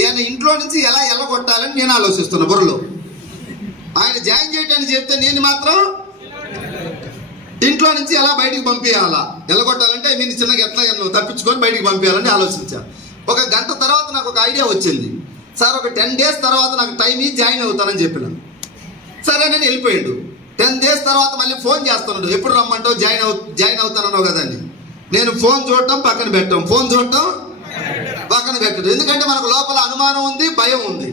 ఈయన ఇంట్లో నుంచి ఎలా ఎల్లగొట్టాలని నేను ఆలోచిస్తున్నా బుర్రలో. ఆయన జాయిన్ చేయడానికి చెప్తే నేను మాత్రం ఇంట్లో నుంచి ఎలా బయటికి పంపించాలా, ఎల్లగొట్టాలంటే నేను చిన్నగా ఎట్లా తప్పించుకొని బయటికి పంపించాలని ఆలోచించాను. ఒక గంట తర్వాత నాకు ఒక ఐడియా వచ్చింది. సార్ ఒక 10 days తర్వాత నాకు టైం జాయిన్ అవుతానని చెప్పిన. సరే నేను వెళ్ళిపోయాడు. 10 days తర్వాత మళ్ళీ ఫోన్ చేస్తున్నాడు, ఎప్పుడు రమ్మంటావు, జాయిన్ అవుతానన్నావు కదా అని. నేను ఫోన్ చూడటం పక్కన పెట్టడం, ఫోన్ చూడటం పక్కన పెట్టడం. ఎందుకంటే మనకు లోపల అనుమానం ఉంది, భయం ఉంది,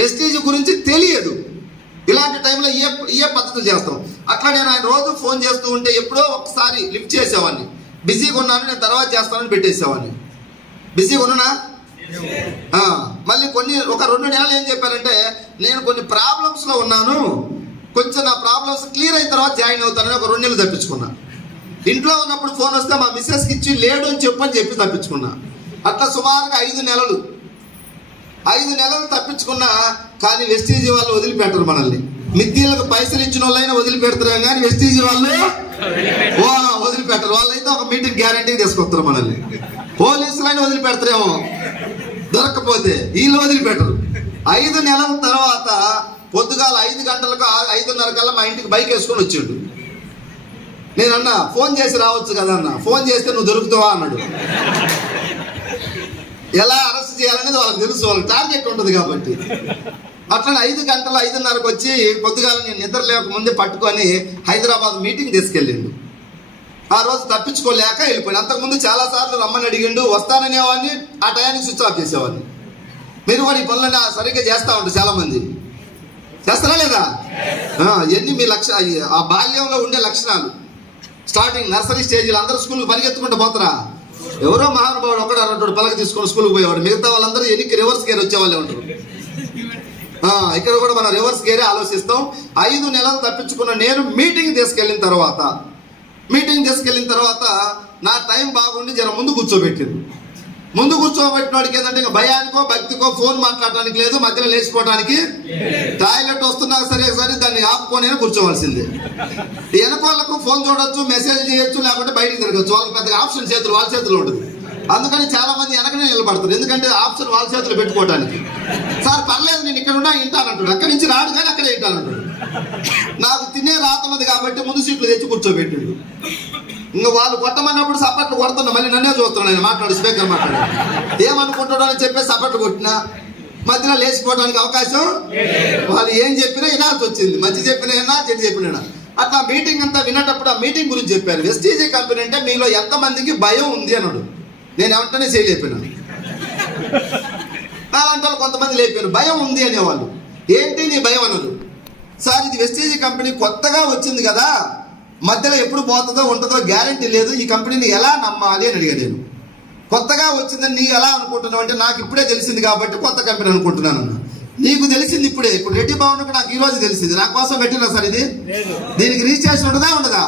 వెస్టీజ్ గురించి తెలియదు. ఇలాంటి టైంలో ఏ పద్ధతులు చేస్తాం. అట్లా నేను ఆయన రోజు ఫోన్ చేస్తూ ఉంటే ఎప్పుడో ఒకసారి లిఫ్ట్ చేసేవాడిని. బిజీగా ఉన్నాను, నేను తర్వాత చేస్తానని పెట్టేసేవాడిని. బిజీగా ఉన్నానా? మళ్ళీ ఒక 2 నెలలు ఏం చెప్పారంటే, నేను కొన్ని ప్రాబ్లమ్స్లో ఉన్నాను, కొంచెం నా ప్రాబ్లమ్స్ క్లియర్ అయిన తర్వాత జాయిన్ అవుతానని ఒక 2 నెలలు తప్పించుకున్నా. ఇంట్లో ఉన్నప్పుడు ఫోన్ వస్తే మా మిస్సెస్కి ఇచ్చి లేడు అని చెప్పి తప్పించుకున్నా. అట్లా సుమారుగా 5 నెలలు తప్పించుకున్నా. కానీ వెస్టీజీ వాళ్ళు వదిలిపెట్టరు మనల్ని. మిద్దీలకు పైసలు ఇచ్చిన వాళ్ళైనా వదిలిపెడతారు, కానీ వెస్టీజీ వాళ్ళు వదిలిపెట్టరు. వాళ్ళైతే ఒక మీటింగ్ గ్యారంటీకి తీసుకొస్తారు మనల్ని. పోలీసులైనా వదిలిపెడతారేమో దొరక్కపోతే, వీళ్ళు వదిలిపెట్టరు. 5 నెలల తర్వాత పొద్దుగాల 5 గంటలకు 5:30 కల్లా మా ఇంటికి బైక్ వేసుకొని వచ్చిండు. నేను అన్నా ఫోన్ చేసి రావచ్చు కదా అన్న. ఫోన్ చేస్తే నువ్వు దొరుకుతావా అన్నాడు. ఎలా అరెస్ట్ చేయాలనేది వాళ్ళకి తెలుసు, వాళ్ళకి టార్గెట్ ఉంటుంది కాబట్టి. అట్లనే 5 గంటల 5:30కు వచ్చి పొద్దుగాల నేను నిద్ర లేకముందే పట్టుకొని హైదరాబాద్ మీటింగ్ తీసుకెళ్ళిండు. ఆ రోజు తప్పించుకోలేక వెళ్ళిపోయాడు. అంతకుముందు చాలాసార్లు రమ్మని అడిగిండు, వస్తాననేవాడిని, ఆ టయానికి స్విచ్ ఆఫ్ చేసేవాడిని. మీరు కూడా ఈ పనులన్నీ సరిగ్గా చేస్తూ ఉంటారు, చాలామంది చేస్తారా లేదా? ఎన్ని మీ ఆ బాల్యంలో ఉండే లక్షణాలు. స్టార్టింగ్ నర్సరీ స్టేజ్లో అందరూ స్కూల్కి పరిగెత్తుకుంటూ పోతారా? ఎవరో మహానుభావుడు ఒకడు 2 పలక తీసుకొని స్కూల్కి పోయేవాడు, మిగతా వాళ్ళందరూ ఎన్నికి రివర్స్ గేర్ వచ్చేవాళ్ళే ఉంటారు. ఇక్కడ కూడా మనం రివర్స్ గేరే ఆలోచిస్తాం. 5 నెలలు తప్పించుకున్న నేను మీటింగ్ తీసుకెళ్ళిన తర్వాత నా టైం బాగుండి జర ముందు కూర్చోబెట్టింది. ముందు కూర్చోబెట్టినోడికి ఏంటంటే ఇంకా భయానికో భక్తికో ఫోన్ మాట్లాడడానికి లేదు, మధ్యలో లేచిపోవడానికి. టాయిలెట్ వస్తున్నా సరే దాన్ని ఆపుకొని కూర్చోవలసిందే. వెనకోళ్ళకు ఫోన్ చూడొచ్చు, మెసేజ్ చేయొచ్చు, లేకుంటే బయటికి తిరగచ్చు. వాళ్ళకి పెద్దగా ఆప్షన్ వాళ్ళ చేతిలో ఉంటుంది. అందుకని చాలా మంది వెనకనే నిలబడతారు, ఎందుకంటే ఆప్షన్ వాళ్ళ చేతిలో పెట్టుకోవడానికి. సార్ పర్లేదు నేను ఇక్కడ ఉన్నా వింటానంటాడు, అక్కడి నుంచి రాడు కానీ అక్కడే వింటానంటాడు. నాకు తినే రాతున్నది కాబట్టి ముందు సీట్లు తెచ్చి కూర్చోబెట్టిండు. ఇంకా వాళ్ళు కొట్టమన్నప్పుడు సపట్లు కొడుతున్నా, మళ్ళీ నన్నే చూస్తున్నాను. నేను మాట్లాడు, స్పీకర్ మాట్లాడు, ఏమనుకుంటాడో అని చెప్పేసి సపట్లు కొట్టినా మధ్యలో లేచిపోవడానికి అవకాశం. వాళ్ళు ఏం చెప్పినా వినాల్సి వచ్చింది, మంచి చెప్పినా చెడు చెప్పినా. అట్లా మీటింగ్ అంతా వినేటప్పుడు ఆ మీటింగ్ గురించి చెప్పారు. వెస్టీజీ కంపెనీ అంటే మీలో ఎంతమందికి భయం ఉంది అన్నాడు. నేను ఏమంటేనే చేయలేపినాను. అలాంటి వాళ్ళు కొంతమంది లేపారు, భయం ఉంది అనేవాళ్ళు. ఏంటి నీ భయం అన్నారు. సార్ ఇది వెస్టీజీ కంపెనీ కొత్తగా వచ్చింది కదా, మధ్యలో ఎప్పుడు పోతుందో ఉంటుందో గ్యారంటీ లేదు, ఈ కంపెనీని ఎలా నమ్మాలి అని అడిగాను. నేను కొత్తగా వచ్చిందని నీ ఎలా అనుకుంటున్నావు అంటే, నాకు ఇప్పుడే తెలిసింది కాబట్టి కొత్త కంపెనీ అనుకుంటున్నాను అన్న. నీకు తెలిసింది ఇప్పుడే, ఇప్పుడు రెడ్డి భవన్కి నాకు ఈ రోజు తెలిసింది. నా కోసం పెట్టినా సార్ ఇది, దీనికి రిజిస్ట్రేషన్ ఉండదా?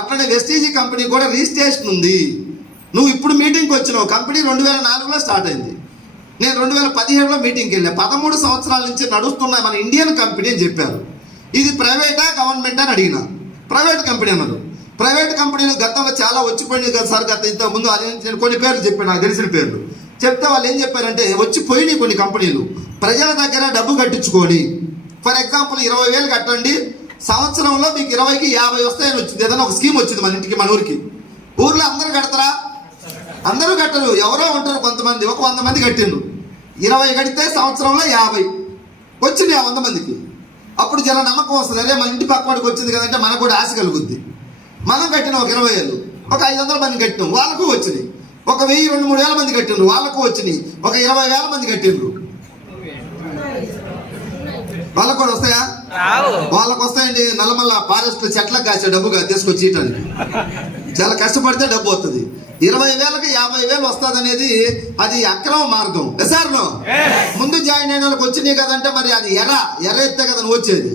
అట్లనే వెస్టీజీ కంపెనీ కూడా రిజిస్ట్రేషన్ ఉంది. నువ్వు ఇప్పుడు మీటింగ్కి వచ్చినావు. కంపెనీ 2004లో స్టార్ట్ అయింది, నేను 2017లో మీటింగ్కి వెళ్ళా. 13 సంవత్సరాల నుంచి నడుస్తున్న మన ఇండియన్ కంపెనీ అని చెప్పారు. ఇది ప్రైవేటా గవర్నమెంట్ అని అడిగిన. ప్రైవేట్ కంపెనీ అన్నారు. ప్రైవేట్ కంపెనీలు గతంలో చాలా వచ్చిపోయినాయి కదా సార్. ఇంతకుముందు నేను కొన్ని పేర్లు చెప్పాను, నాకు తెలిసిన పేర్లు చెప్తే వాళ్ళు ఏం చెప్పారంటే, వచ్చిపోయినాయి కొన్ని కంపెనీలు, ప్రజల దగ్గర డబ్బు కట్టించుకోండి. ఫర్ ఎగ్జాంపుల్ 20,000 కట్టండి, సంవత్సరంలో మీకు 20కి 50 వస్తాయని వచ్చింది. ఏదైనా ఒక స్కీమ్ వచ్చింది మన ఇంటికి, మన ఊరికి. ఊర్లో అందరూ కడతారా? అందరూ కట్టరు, ఎవరో ఉంటారు కొంతమంది. ఒక 100 మంది కట్టిండ్రు. 20 కడితే సంవత్సరంలో 50 వచ్చింది ఆ 100 మందికి. అప్పుడు జర నమ్మకం వస్తుంది, అదే మన ఇంటి పక్కవాడికి వచ్చింది కదంటే మనకు కూడా ఆశ కలుగుద్ది. మనం కట్టిన ఒక 20,000, ఒక 500 మంది కట్టినాం, వాళ్ళకు వచ్చినాయి. ఒక 1,000-2,000 మంది కట్టిండ్రు, వాళ్ళకు వచ్చినాయి. ఒక 20,000 మంది కట్టిండ్రు, వాళ్ళకు కూడా వస్తాయా? వాళ్ళకు వస్తాయండి. నల్లమల్ల ఫారెస్ట్ చెట్లకు కాసే డబ్బుగా తీసుకొచ్చి ఇయటానికి చాలా కష్టపడితే డబ్బు వస్తుంది. 20,000కి 50,000 వస్తుంది అనేది అది అక్రమ మార్గం. ఎసార్నో ముందు జాయిన్ అయిన వాళ్ళకి వచ్చినాయి కదంటే మరి అది ఎర్ర ఎత్తే కదా వచ్చేది.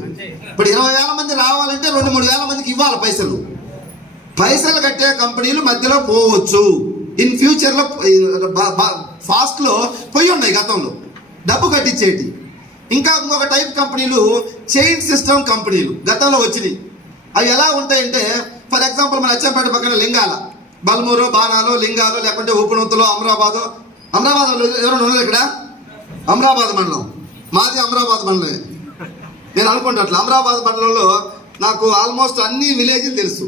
ఇప్పుడు 20,000 మంది రావాలంటే 2-3 మందికి ఇవ్వాలి పైసలు. పైసలు కట్టే కంపెనీలు మధ్యలో పోవచ్చు. ఇన్ ఫ్యూచర్లో ఫాస్ట్లో పోయి ఉన్నాయి గతంలో డబ్బు కట్టించేటి. ఇంకా ఇంకొక టైప్ కంపెనీలు చైన్ సిస్టమ్ కంపెనీలు గతంలో వచ్చినాయి. అవి ఎలా ఉంటాయంటే, ఫర్ ఎగ్జాంపుల్ మన అచ్చంపేట పక్కన లింగాల, బల్మూరు, బాణాలు, లింగాలు, లేకుంటే ఉప్పునొత్తులో, అమరాబాదు అమరాబాద్లో ఎవరైనా ఉన్నారు ఇక్కడ? అమరాబాద్ మండలం మాది, అమరాబాద్ మండలమే. నేను అనుకుంటా అమరాబాద్ మండలంలో నాకు ఆల్మోస్ట్ అన్ని విలేజ్లు తెలుసు.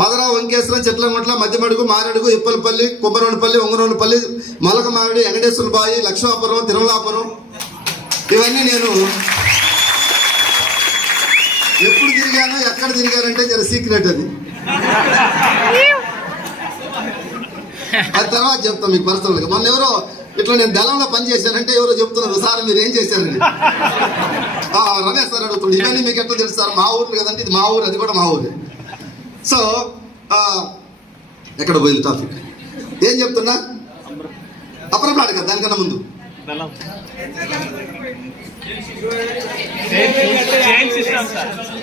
పదరా, వంకేశ్వరం, చెట్లగుంట్ల, మధ్యమడుగు, మారేడుగు, ఇప్పలపల్లి, కుమ్మరోనిపల్లి, ఉంగరోనిపల్లి, మొలకమావిడి, వెంకటేశ్వరబాయి, లక్ష్మాపురం, తిరుమలాపురం, ఇవన్నీ నేను ఎప్పుడు తిరిగాను, ఎక్కడ తిరిగానంటే జర సీక్రెట్ అది తర్వాత చెప్తాను మీకు పర్సనల్గా. మొన్న ఎవరో ఇట్లా నేను దళంలో పనిచేశానంటే ఎవరో చెప్తున్నారు, సార్ మీరు ఏం చేశారని. రమేష్ సార్ అడుగుతుంది, ఇవన్నీ మీకు ఎట్లా తెలుసు సార్? మా ఊరు కదండి, ఇది మా ఊరు, అది కూడా మా ఊరు. సో ఎక్కడ పోయింది టాపిక్? ఏం చెప్తున్నా? అప్రప్లాట్ కదా, దానికన్నా ముందు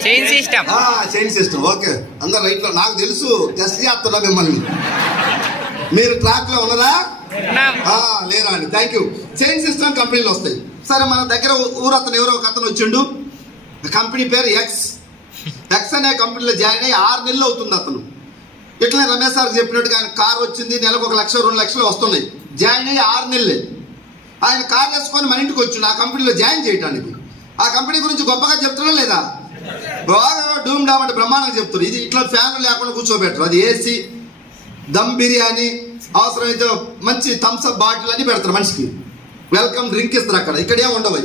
చైన్ సిస్టమ్. ఓకే, అందరు రైట్లో. నాకు తెలుసు, టెస్ట్ చేస్తున్నా మిమ్మల్ని. మీరు ట్రాక్ లో ఉన్నారా? లేరా అని. Thank you. చైన్ సిస్టమ్ కంపెనీలు వస్తాయి. సరే, మన దగ్గర ఊరు అతను ఎవరో ఒక అతను వచ్చిండు, కంపెనీ పేరు ఎక్స్ అనే కంపెనీలో జాయిన్ అయ్యి 6 నెలలు అవుతుంది అతను. ఇట్లా రమేష్ సార్ చెప్పినట్టుగా ఆయన కారు వచ్చింది, నెలకు 1 లక్ష 2 లక్షలు వస్తున్నాయి. జాయిన్ అయ్యి 6 నెలలే. ఆయన కారు వేసుకొని మన ఇంటికి వచ్చి ఆ కంపెనీలో జాయిన్ చేయడానికి. ఆ కంపెనీ గురించి గొప్పగా చెప్తున్నా లేదా? బాగా డూమ్ డామ్ అంటే బ్రహ్మాండంగా చెప్తారు. ఇది ఇట్లా ఫ్యాన్లు లేకుండా కూర్చోబెట్టరు. అది ఏసీ, దమ్ బిర్యానీ, అవసరమైతే మంచి థమ్స్అప్ బాటిల్ అని పెడతారు మనిషికి. వెల్కమ్ డ్రింక్ ఇస్తారు అక్కడ. ఇక్కడే ఉండవు.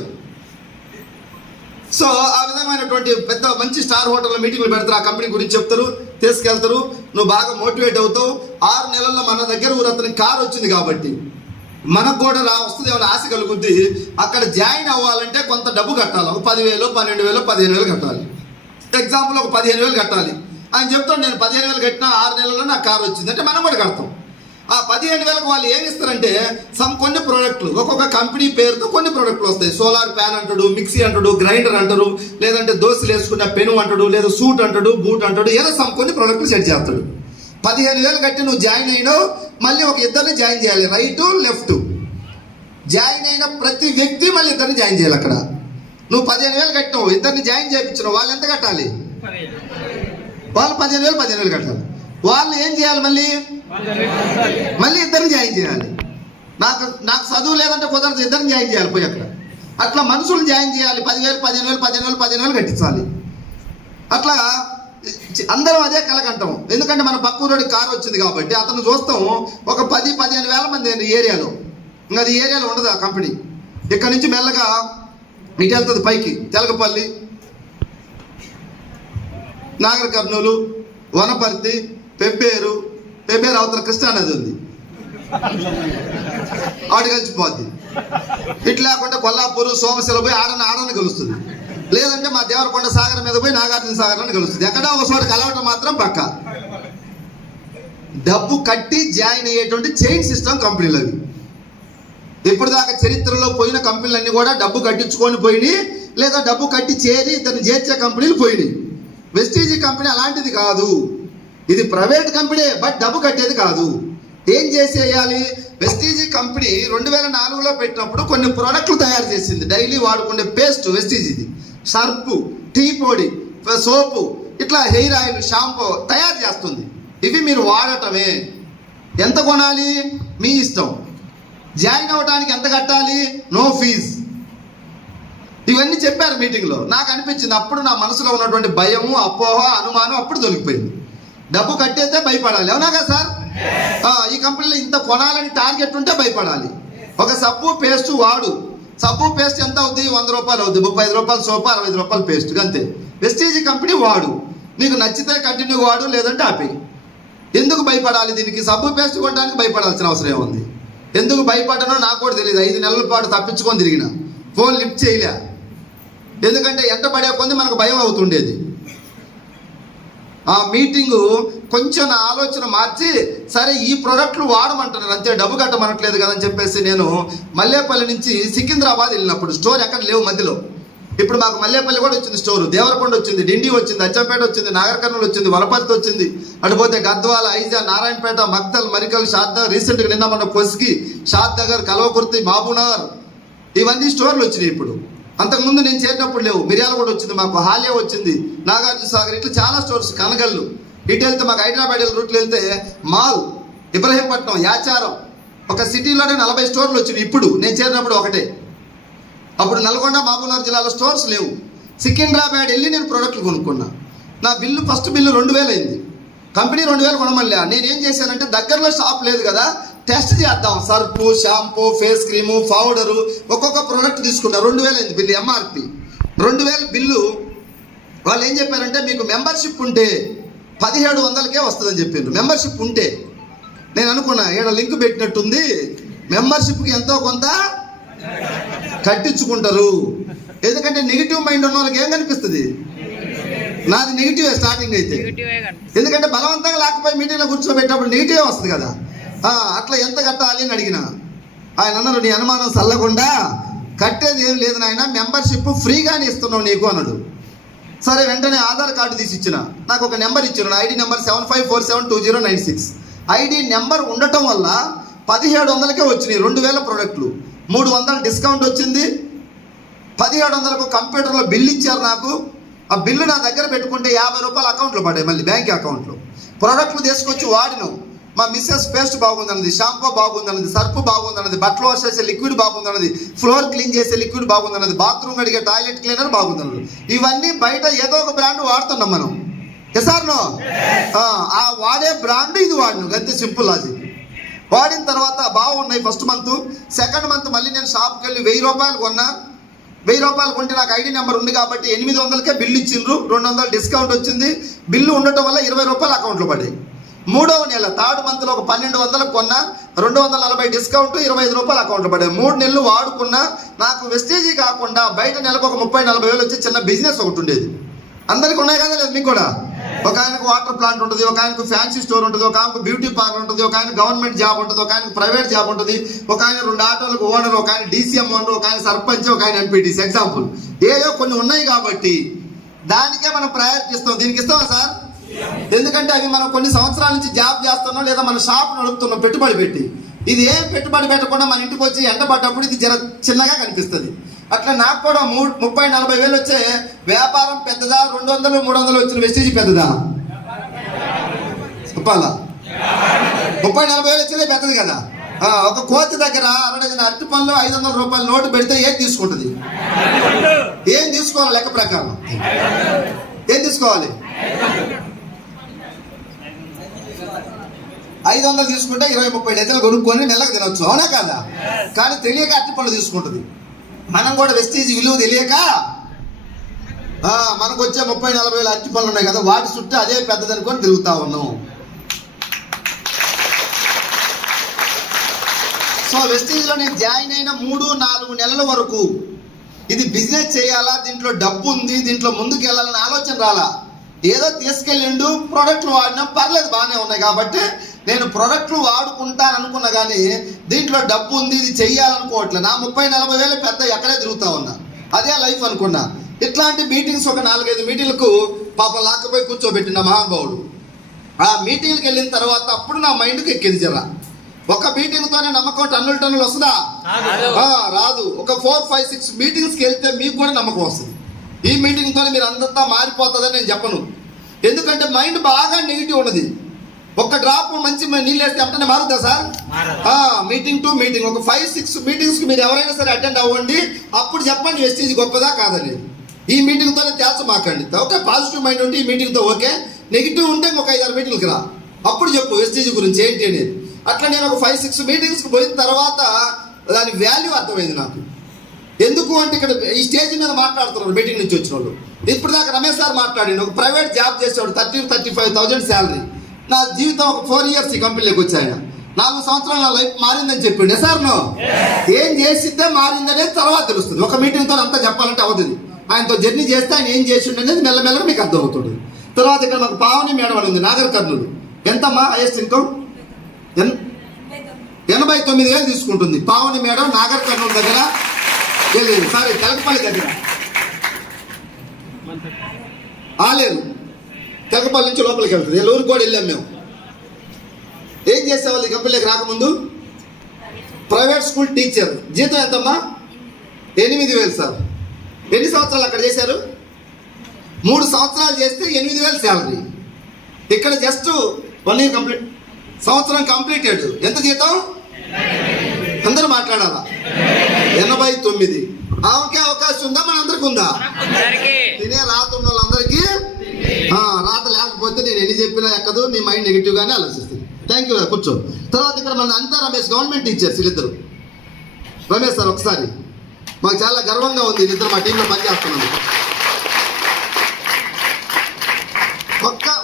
సో ఆ విధమైనటువంటి పెద్ద మంచి స్టార్ హోటల్లో మీటింగ్లు పెడతారు. ఆ కంపెనీ గురించి చెప్తారు, తీసుకెళ్తారు. నువ్వు బాగా మోటివేట్ అవుతావు. 6 నెలల్లో మన దగ్గర ఊరు అతనికి కారు వచ్చింది కాబట్టి మనకు కూడా వస్తుంది ఏమైనా ఆశ కలుగుద్ది. అక్కడ జాయిన్ అవ్వాలంటే కొంత డబ్బు కట్టాలి. ఒక 10,000, 12,000, 15,000 కట్టాలి. ఎగ్జాంపుల్ ఒక 15,000 కట్టాలి. ఆయన చెప్తాడు, నేను 15,000 కట్టినా 6 నెలల్లో నాకు కారు వచ్చింది అంటే మనం కూడా కడతాం. ఆ 15,000కు వాళ్ళు ఏమి ఇస్తారంటే కొన్ని ప్రోడక్ట్లు, ఒక్కొక్క కంపెనీ పేరుతో కొన్ని ప్రోడక్ట్లు వస్తాయి. సోలార్ ఫ్యాన్ అంటాడు, మిక్సీ అంటాడు, గ్రైండర్ అంటారు, లేదంటే దోశలు వేసుకున్న పెను అంటాడు, లేదా సూట్ అంటాడు, బూట్ అంటాడు, ఏదో కొన్ని ప్రోడక్ట్లు సెట్ చేస్తాడు. 15,000 కట్టి నువ్వు జాయిన్ అయినావు. మళ్ళీ ఒక ఇద్దరిని జాయిన్ చేయాలి, రైట్ లెఫ్ట్. జాయిన్ అయిన ప్రతి వ్యక్తి మళ్ళీ ఇద్దరిని జాయిన్ చేయాలి. అక్కడ నువ్వు 15,000 కట్టినావు, ఇద్దరిని జాయిన్ చేయించినావు, వాళ్ళు ఎంత కట్టాలి? వాళ్ళు 15,000 కట్టాలి. వాళ్ళు ఏం చేయాలి? మళ్ళీ ఇద్దరిని జాయిన్ చేయాలి. నాకు చదువు లేదంటే కుదరదు, ఇద్దరిని జాయిన్ చేయాలి పోయి అక్కడ. అట్లా మనుషులు జాయిన్ చేయాలి. 10,000 కట్టించాలి. అట్లా అందరం అదే కలకంటాం. ఎందుకంటే మన పక్క ఊరోడి కారు వచ్చింది కాబట్టి అతను చూస్తాం. ఒక 10-15,000 మంది ఏరియాలో. ఇంకా అది ఏరియాలో ఉండదు ఆ కంపెనీ. ఇక్కడ నుంచి మెల్లగా ఇటు వెళ్తుంది పైకి. తెలకపల్లి, నాగర్ కర్నూలు, వనపర్తి, పెబ్బేరు అవతల కృష్ణానది ఉంది, ఆడు కలిసిపోద్ది. ఇటు లేకుండా కొల్లాపూరు, సోమశిల పోయి ఆడని కలుస్తుంది. లేదంటే మా దేవరకొండ సాగర్ మీద పోయి నాగార్జున సాగర్ అని కలుస్తుంది. ఎక్కడో ఒక చోట కలవటం మాత్రం పక్క. డబ్బు కట్టి జాయిన్ అయ్యేటువంటి చైన్ సిస్టమ్ కంపెనీలు అవి. ఇప్పుడు దాకా చరిత్రలో పోయిన కంపెనీలన్నీ కూడా డబ్బు కట్టించుకొని పోయినాయి, లేదా డబ్బు కట్టి చేరి ఇతను చేర్చే కంపెనీలు పోయినాయి. వెస్టీజీ కంపెనీ అలాంటిది కాదు. ఇది ప్రైవేట్ కంపెనీ, బట్ డబ్బు కట్టేది కాదు. ఏం చేసేయాలి? వెస్టీజీ కంపెనీ 2004లో పెట్టినప్పుడు కొన్ని ప్రోడక్ట్లు తయారు చేసింది. డైలీ వాడుకునే పేస్ట్ వెస్టీజీది, సర్పు, టీ పొడి, సోపు, ఇట్లా హెయిర్ ఆయిల్, షాంపూ తయారు చేస్తుంది. ఇవి మీరు వాడటమే. ఎంత కొనాలి? మీ ఇష్టం. జాయిన్ అవ్వడానికి ఎంత కట్టాలి? No fees. ఇవన్నీ చెప్పారు మీటింగ్లో. నాకు అనిపించింది, అప్పుడు నా మనసులో ఉన్నటువంటి భయము, అపోహ, అనుమానం అప్పుడు దొరికిపోయింది. డబ్బు కట్టేస్తే భయపడాలి, అవునా కదా సార్? ఈ కంపెనీలో ఇంత కొనాలని టార్గెట్ ఉంటే భయపడాలి. ఒక సబ్బు పేస్ట్ వాడు. సబ్బు పేస్ట్ ఎంత అవుద్ది? 100 రూపాయలు అవుద్ది. 35 రూపాయలు సోపు, 65 రూపాయలు పేస్ట్, అంతే. వెస్టీజీ కంపెనీ వాడు. నీకు నచ్చితే కంటిన్యూ వాడు, లేదంటే ఆపే. ఎందుకు భయపడాలి దీనికి? సబ్బు పేస్ట్ కొనడానికి భయపడాల్సిన అవసరం ఏముంది? ఎందుకు భయపడ్డానో నాకు కూడా తెలియదు. 5 నెలల పాటు తప్పించుకొని తిరిగిన, ఫోన్ లిఫ్ట్ చేయలే. ఎందుకంటే ఎంట పడే కొంది మనకు భయం అవుతుండేది. ఆ మీటింగు కొంచెం నా ఆలోచన మార్చి, సరే ఈ ప్రోడక్ట్లు వాడమంటున్నారు అంతే, డబ్బు కట్టమనట్లేదు కదని చెప్పేసి నేను మల్లేపల్లి నుంచి సికింద్రాబాద్ వెళ్ళినప్పుడు స్టోర్ ఎక్కడ లేవు మధ్యలో. ఇప్పుడు మాకు మల్లేపల్లి కూడా వచ్చింది స్టోరు, దేవరకొండ వచ్చింది, డిండి వచ్చింది, అచ్చంపేట వచ్చింది, నాగర్ కర్నూలు వచ్చింది, వనపర్తి వచ్చింది, అటుపోతే గద్వాల, ఐజా, నారాయణపేట, మక్తల్, మరికల్, షాద్నగర్, రీసెంట్గా నిన్న మన కొస్గి, షాద్నగర్, కల్వకుర్తి, మహబూబ్నగర్, ఇవన్నీ స్టోర్లు వచ్చినాయి ఇప్పుడు. అంతకుముందు నేను చేరినప్పుడు లేవు. మిర్యాల కూడా వచ్చింది మాకు, హాలియా వచ్చింది, నాగార్జున సాగర్, ఇట్లా చాలా స్టోర్స్, కనగల్లు. ఇటు వెళ్తే మాకు హైదరాబాద్ రూట్లో వెళ్తే మాల్, ఇబ్రహీంపట్నం, యాచారం, ఒక సిటీలోనే 40 స్టోర్లు వచ్చినాయి. ఇప్పుడు నేను చేరినప్పుడు ఒకటే. అప్పుడు నల్గొండ, మహబూబ్నగర్ జిల్లాలో స్టోర్స్ లేవు. సికింద్రాబాద్ వెళ్ళి నేను ప్రోడక్ట్లు కొనుక్కున్నా. నా బిల్లు ఫస్ట్ బిల్లు 2000 అయింది. కంపెనీ 2000 కొనమల్లా. నేను ఏం చేశానంటే దగ్గరలో షాప్ లేదు కదా, టెస్ట్ చేద్దాం. సర్పు, షాంపూ, ఫేస్ క్రీము, పౌడరు ఒక్కొక్క ప్రోడక్ట్ తీసుకున్నా. 2000 అయింది బిల్లు, ఎంఆర్పి 2000 బిల్లు. వాళ్ళు ఏం చెప్పారంటే మీకు మెంబర్షిప్ ఉంటే 1700కే వస్తుందని చెప్పిండ్రు. మెంబర్షిప్ ఉంటే నేను అనుకున్నా ఇక్కడ లింక్ పెట్టినట్టుంది, మెంబర్షిప్కి ఎంతో కొంత కట్టించుకుంటారు. ఎందుకంటే నెగిటివ్ మైండ్ ఉన్న వాళ్ళకి ఏం కనిపిస్తుంది, నాది నెగిటివే స్టార్టింగ్ అయితే. ఎందుకంటే బలవంతంగా లేకపోయి మీటింగ్లో కూర్చోబెట్టినప్పుడు నెగిటివే వస్తుంది కదా. అట్లా ఎంత కట్టాలి అని అడిగిన. ఆయన అన్నారు నీ అనుమానం చల్లకుండా కట్టేది ఏం లేదు నాయన, మెంబర్షిప్ ఫ్రీగానే ఇస్తున్నావు నీకు అన్నాడు. సరే వెంటనే ఆధార్ కార్డు తీసి ఇచ్చిన. నాకు ఒక నెంబర్ ఇచ్చారు, నా ఐడి నెంబర్ 75472096. ఐడి నెంబర్ ఉండటం వల్ల 1700కే వచ్చినాయి 2000 ప్రోడక్ట్లు. 300 డిస్కౌంట్ వచ్చింది. 1700కు కంప్యూటర్లో బిల్లు ఇచ్చారు నాకు. ఆ బిల్లు నా దగ్గర పెట్టుకుంటే 50 రూపాయలు అకౌంట్లో పడ్డాయి, మళ్ళీ బ్యాంక్ అకౌంట్లో. ప్రోడక్ట్లు తీసుకొచ్చి వాడినాం. మా మిస్సెస్ పేస్ట్ బాగుందన్నది, షాంపూ బాగుందన్నది, సర్పు బాగుందన్నది, బట్టలు వాష్ చేసే లిక్విడ్ బాగుందన్నది, ఫ్లోర్ క్లీన్ చేసే లిక్విడ్ బాగుందన్నది, బాత్రూమ్ కడిగే టాయిలెట్ క్లీనర్ బాగుందన్నది. ఇవన్నీ బయట ఏదో ఒక బ్రాండ్ వాడుతున్నాం మనం. ఎసార్నో ఆ వాడే బ్రాండ్ ఇది వాడిను, అంతే సింపుల్ లాజిక్. వాడిన తర్వాత బాగున్నాయి ఫస్ట్ మంత్. సెకండ్ మంత్ మళ్ళీ నేను షాప్కి వెళ్ళి 1000 రూపాయలు కొన్నా. 1000 రూపాయలు కొంటే నాకు ఐడి నెంబర్ ఉంది కాబట్టి 800కే బిల్లు ఇచ్చిండ్రు. 200 డిస్కౌంట్ వచ్చింది. బిల్లు ఉండటం వల్ల 20 రూపాయలు అకౌంట్లో పడ్డాయి. 3వ నెల థర్డ్ మంత్లో ఒక 1200 కొన్నా, 240 డిస్కౌంట్, 25 రూపాయలు అకౌంట్లో పడ్డాయి. 3 నెలలు వాడుకున్నా. నాకు వెస్టేజీ కాకుండా బయట నెలకు ఒక 30-40 వేలు వచ్చి చిన్న బిజినెస్ ఒకటి ఉండేది. అందరికి ఉన్నాయి కదా, లేదు మీకు కూడా? ఒక ఆయనకు వాటర్ ప్లాంట్ ఉంటుంది, ఒక ఆయనకు ఫ్యాన్సీ స్టోర్ ఉంటుంది, ఒక ఆయనకు బ్యూటీ పార్లర్ ఉంటుంది, ఒక ఆయన గవర్నమెంట్ జాబ్ ఉంటుంది, ఒక ఆయనకు ప్రైవేట్ జాబ్ ఉంటుంది, ఒక ఆయన 2 ఆటోలకు ఓనర్, ఒక ఆయన DCM ఓనర్, ఒక ఆయన సర్పంచ్, ఒక ఆయన ఎంపీటీసీ. ఎగ్జాంపుల్ ఏదో కొన్ని ఉన్నాయి కాబట్టి దానికే మనం ప్రయారిటీ ఇస్తాం. దీనికి ఇస్తామా సార్? ఎందుకంటే అవి మనం కొన్ని సంవత్సరాల నుంచి జాబ్ చేస్తున్నాం, లేదా మన షాప్ నడుపుతున్నాం పెట్టుబడి పెట్టి. ఇది ఏం పెట్టుబడి పెట్టకుండా మన ఇంటికి వచ్చి ఎండబడ్డప్పుడు ఇది జర చిన్నగా కనిపిస్తుంది. అట్లా నాకు కూడా 30-40 వేలు వచ్చే వ్యాపారం పెద్దదా, 200-300 వచ్చిన వెస్టేజ్ పెద్దదా? చెప్పాలా? 30-40 వేలు వచ్చేదే పెద్దది కదా. ఒక కోతి దగ్గర 60 అరటి పనులు 500 రూపాయల నోటు పెడితే ఏం తీసుకుంటుంది? ఏం తీసుకోవాలి? లెక్క ప్రకారం ఏం తీసుకోవాలి? 500 తీసుకుంటే 20-30 డజన్లు కొనుక్కొని నెలకు తినొచ్చు, అవునా కదా? కానీ తెలియక అరటి పనులు తీసుకుంటుంది. మనం కూడా వెస్టేజ్ విలువ తెలియక మనకు వచ్చే 30-40 వేల అరటి పనులు ఉన్నాయి కదా, వాటి చుట్టూ అదే పెద్దదనుకొని తిరుగుతా ఉన్నాం. సో వెస్టేజ్లో నేను జాయిన్ అయిన 3-4 నెలల వరకు ఇది బిజినెస్ చేయాలా, దీంట్లో డబ్బు ఉంది, దీంట్లో ముందుకు వెళ్ళాలని ఆలోచన రాలా. ఏదో తీసుకెళ్ళిండు, ప్రోడక్ట్లు వాడినా పర్లేదు, బాగానే ఉన్నాయి కాబట్టి నేను ప్రోడక్ట్లు వాడుకుంటాను అనుకున్నా. కానీ దీంట్లో డబ్బు ఉంది, ఇది చెయ్యాలనుకోవట్లే. నా 30-40 వేలు పెద్ద ఎక్కడే తిరుగుతా ఉన్నా, అదే లైఫ్ అనుకున్నా. ఇట్లాంటి మీటింగ్స్ ఒక 4-5 మీటింగ్లకు పాప లాక్కపోయి కూర్చోబెట్టిన మహానుభావుడు. ఆ మీటింగ్కి వెళ్ళిన తర్వాత అప్పుడు నా మైండ్కి ఎక్కింది జరా. ఒక మీటింగ్తోనే నమ్మకం టన్నులు వస్తుందా? రాదు. ఒక 4-5-6 మీటింగ్స్కి వెళ్తే మీకు కూడా నమ్మకం వస్తుంది. ఈ మీటింగ్తోనే మీరు అంతా మారిపోతుందని నేను చెప్పను. ఎందుకంటే మైండ్ బాగా నెగిటివ్ ఉన్నది. ఒక డ్రాప్ మంచి నీళ్ళు వేస్తే వెంటనే మారుతా సార్? మీటింగ్ టు మీటింగ్ ఒక 5-6 మీటింగ్స్కి మీరు ఎవరైనా సరే అటెండ్ అవ్వండి. అప్పుడు చెప్పండి వెస్టేజ్ గొప్పదా కాదని. ఈ మీటింగ్తోనే తేల్చమాకండి. ఓకే, పాజిటివ్ మైండ్ ఉంటే ఈ మీటింగ్తో ఓకే, నెగిటివ్ ఉంటే ఒక 5-6 మీటింగ్కి రా, అప్పుడు చెప్పు వెస్టేజ్ గురించి ఏంటి అనేది. అట్లా నేను ఒక 5-6 మీటింగ్స్కి పోయిన తర్వాత దాని వాల్యూ అర్థమైంది నాకు. ఎందుకు అంటే ఇక్కడ ఈ స్టేజ్ మీద మాట్లాడుతున్నారు మీటింగ్ నుంచి వచ్చిన వాళ్ళు. ఇప్పుడు దాకా రమేష్ సార్ మాట్లాడిండు, ఒక ప్రైవేట్ జాబ్ చేసేవాడు, 30-35,000 శాలరీ. నా జీవితం ఒక 4 ఇయర్స్ ఈ కంపెనీలోకి వచ్చి ఆయన 4 సంవత్సరాలు నా లైఫ్ మారిందని చెప్పిండు. సార్ నో ఏం చేసిద్దే మారిందనేది తర్వాత తెలుస్తుంది. ఒక మీటింగ్తో అంతా చెప్పాలంటే అవుతుంది. ఆయనతో జర్నీ చేస్తే ఆయన ఏం చేసిండు అనేది మెల్లమెల్లగా మీకు అర్థమవుతుంది. తర్వాత ఇక్కడ మాకు పావని మేడం అని ఉంది, నాగర్ కర్నూలు. ఎంతమ్మా హైయెస్ట్ ఇన్కమ్? 89,000 తీసుకుంటుంది పావని మేడం, నాగర్ కర్నూలు దగ్గర. సారీ, తెలకపల్లి దగ్గర. ఆలేరు తెలకపల్లి నుంచి లోపలికి వెళ్తుంది. ఊరికి కూడా వెళ్ళాం మేము. ఏం చేసేవాళ్ళు ఈ కంపెనీకి రాకముందు? Private school teacher. జీతం ఎంతమ్మా? 8,000 సార్. ఎన్ని సంవత్సరాలు అక్కడ చేశారు? 3 సంవత్సరాలు చేస్తే 8,000 శాలరీ. ఇక్కడ జస్ట్ 1 ఇయర్ కంప్లీట్, సంవత్సరం కంప్లీటెడ్. ఎంత జీతం? అందరూ మాట్లాడాలా. 89. ఆమెకే అవకాశం ఉందా, మనందరికి ఉందా? తినే రాత ఉన్న వాళ్ళందరికీ రాత లేకపోతే నేను ఎన్ని చెప్పినా ఎక్కదు, నీ మైండ్ నెగిటివ్ గానే ఆలోచిస్తుంది. థ్యాంక్ యూ, కూర్చో. తర్వాత ఇక్కడ మన అంతా రమేష్ గవర్నమెంట్ టీచర్స్ వీళ్ళిద్దరు. రమేష్ సార్ ఒకసారి, మాకు చాలా గర్వంగా ఉంది వీళ్ళిద్దరు మా టీంలో పనిచేస్తున్నాను.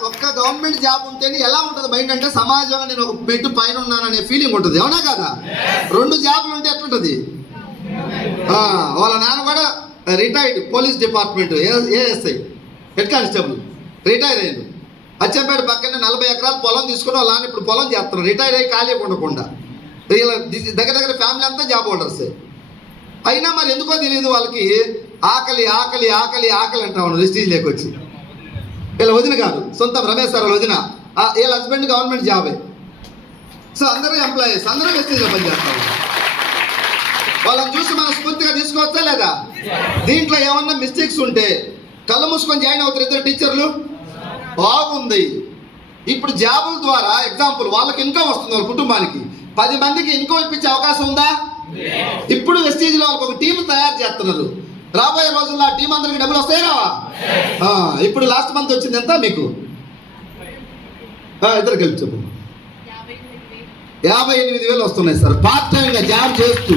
ఒక్క గవర్నమెంట్ జాబ్ ఉంటేనే ఎలా ఉంటుంది మైండ్ అంటే, సమాజంలో నేను ఒక మెట్టు పైన ఉన్నాననే ఫీలింగ్ ఉంటుంది, అవునా కదా? 2 జాబులు ఉంటే ఎట్లుంటుంది? వాళ్ళ నాన్న కూడా retired police department ASI head constable retire అయ్యాడు. అచ్చంపేట పక్కనే 40 ఎకరాలు పొలం తీసుకుని వాళ్ళ నాన్న ఇప్పుడు పొలం చేస్తున్నారు, రిటైర్ అయ్యి ఖాళీ ఉండకుండా. దగ్గర ఫ్యామిలీ అంతా జాబ్ హోల్డర్స్. అయినా మరి ఎందుకో తెలియదు వాళ్ళకి ఆకలి ఆకలి ఆకలి ఆకలి అంటా ఉన్నాడు వెస్టీజ్ లేకొచ్చి. వీళ్ళ వదిన కాదు, సొంతం రమేష్ సార్ వదిన. వీళ్ళ హస్బెండ్ గవర్నమెంట్ జాబే. సో అందరూ ఎంప్లాయీస్, అందరూ వెస్టీజ్లో పనిచేస్తారు. వాళ్ళని చూసి మనం స్ఫూర్తిగా తీసుకోవచ్చా లేదా? దీంట్లో ఏమన్నా మిస్టేక్స్ ఉంటే కళ్ళు మూసుకొని జాయిన్ అవుతారు ఇద్దరు టీచర్లు. బాగుంది. ఇప్పుడు జాబుల ద్వారా ఎగ్జాంపుల్ వాళ్ళకి ఇన్కమ్ వస్తుంది, వాళ్ళ కుటుంబానికి 10 మందికి ఇన్కమ్ ఇప్పించే అవకాశం ఉందా? ఇప్పుడు వెస్టీజ్లో వాళ్ళకి ఒక టీం తయారు చేస్తున్నారు. రాబోయే రోజుల్లో ఆ టీం అందరికి డబ్బులు వస్తాయి రావా? ఇప్పుడు లాస్ట్ మంత్ వచ్చింది ఎంత మీకు? ఇద్దరు కలిపి చెప్పు. 58,000 వస్తున్నాయి సార్, పార్ట్ టైంగా జాబ్ చేస్తూ.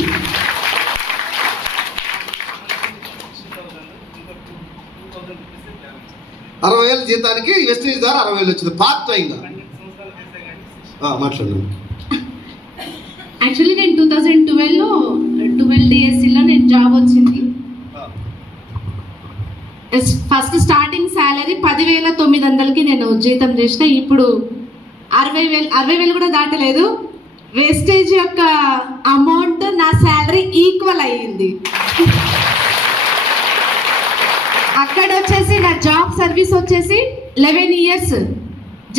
₹60,000 జీతానికి వెస్టీజ్ ద్వారా 60,000 వచ్చింది పార్ట్ టైంగా. మాట్లాడండి. యాక్చువల్లీ నేను 2012లో 12 DSCలో నేను జాబ్ వచ్చింది. ఫస్ట్ స్టార్టింగ్ శాలరీ 10,900కి నేను జీతం చేసిన. ఇప్పుడు 60,000 కూడా దాటలేదు. వేస్టేజ్ యొక్క అమౌంట్ నా శాలరీ ఈక్వల్ అయ్యింది. అక్కడ వచ్చేసి నా జాబ్ సర్వీస్ వచ్చేసి 11 years.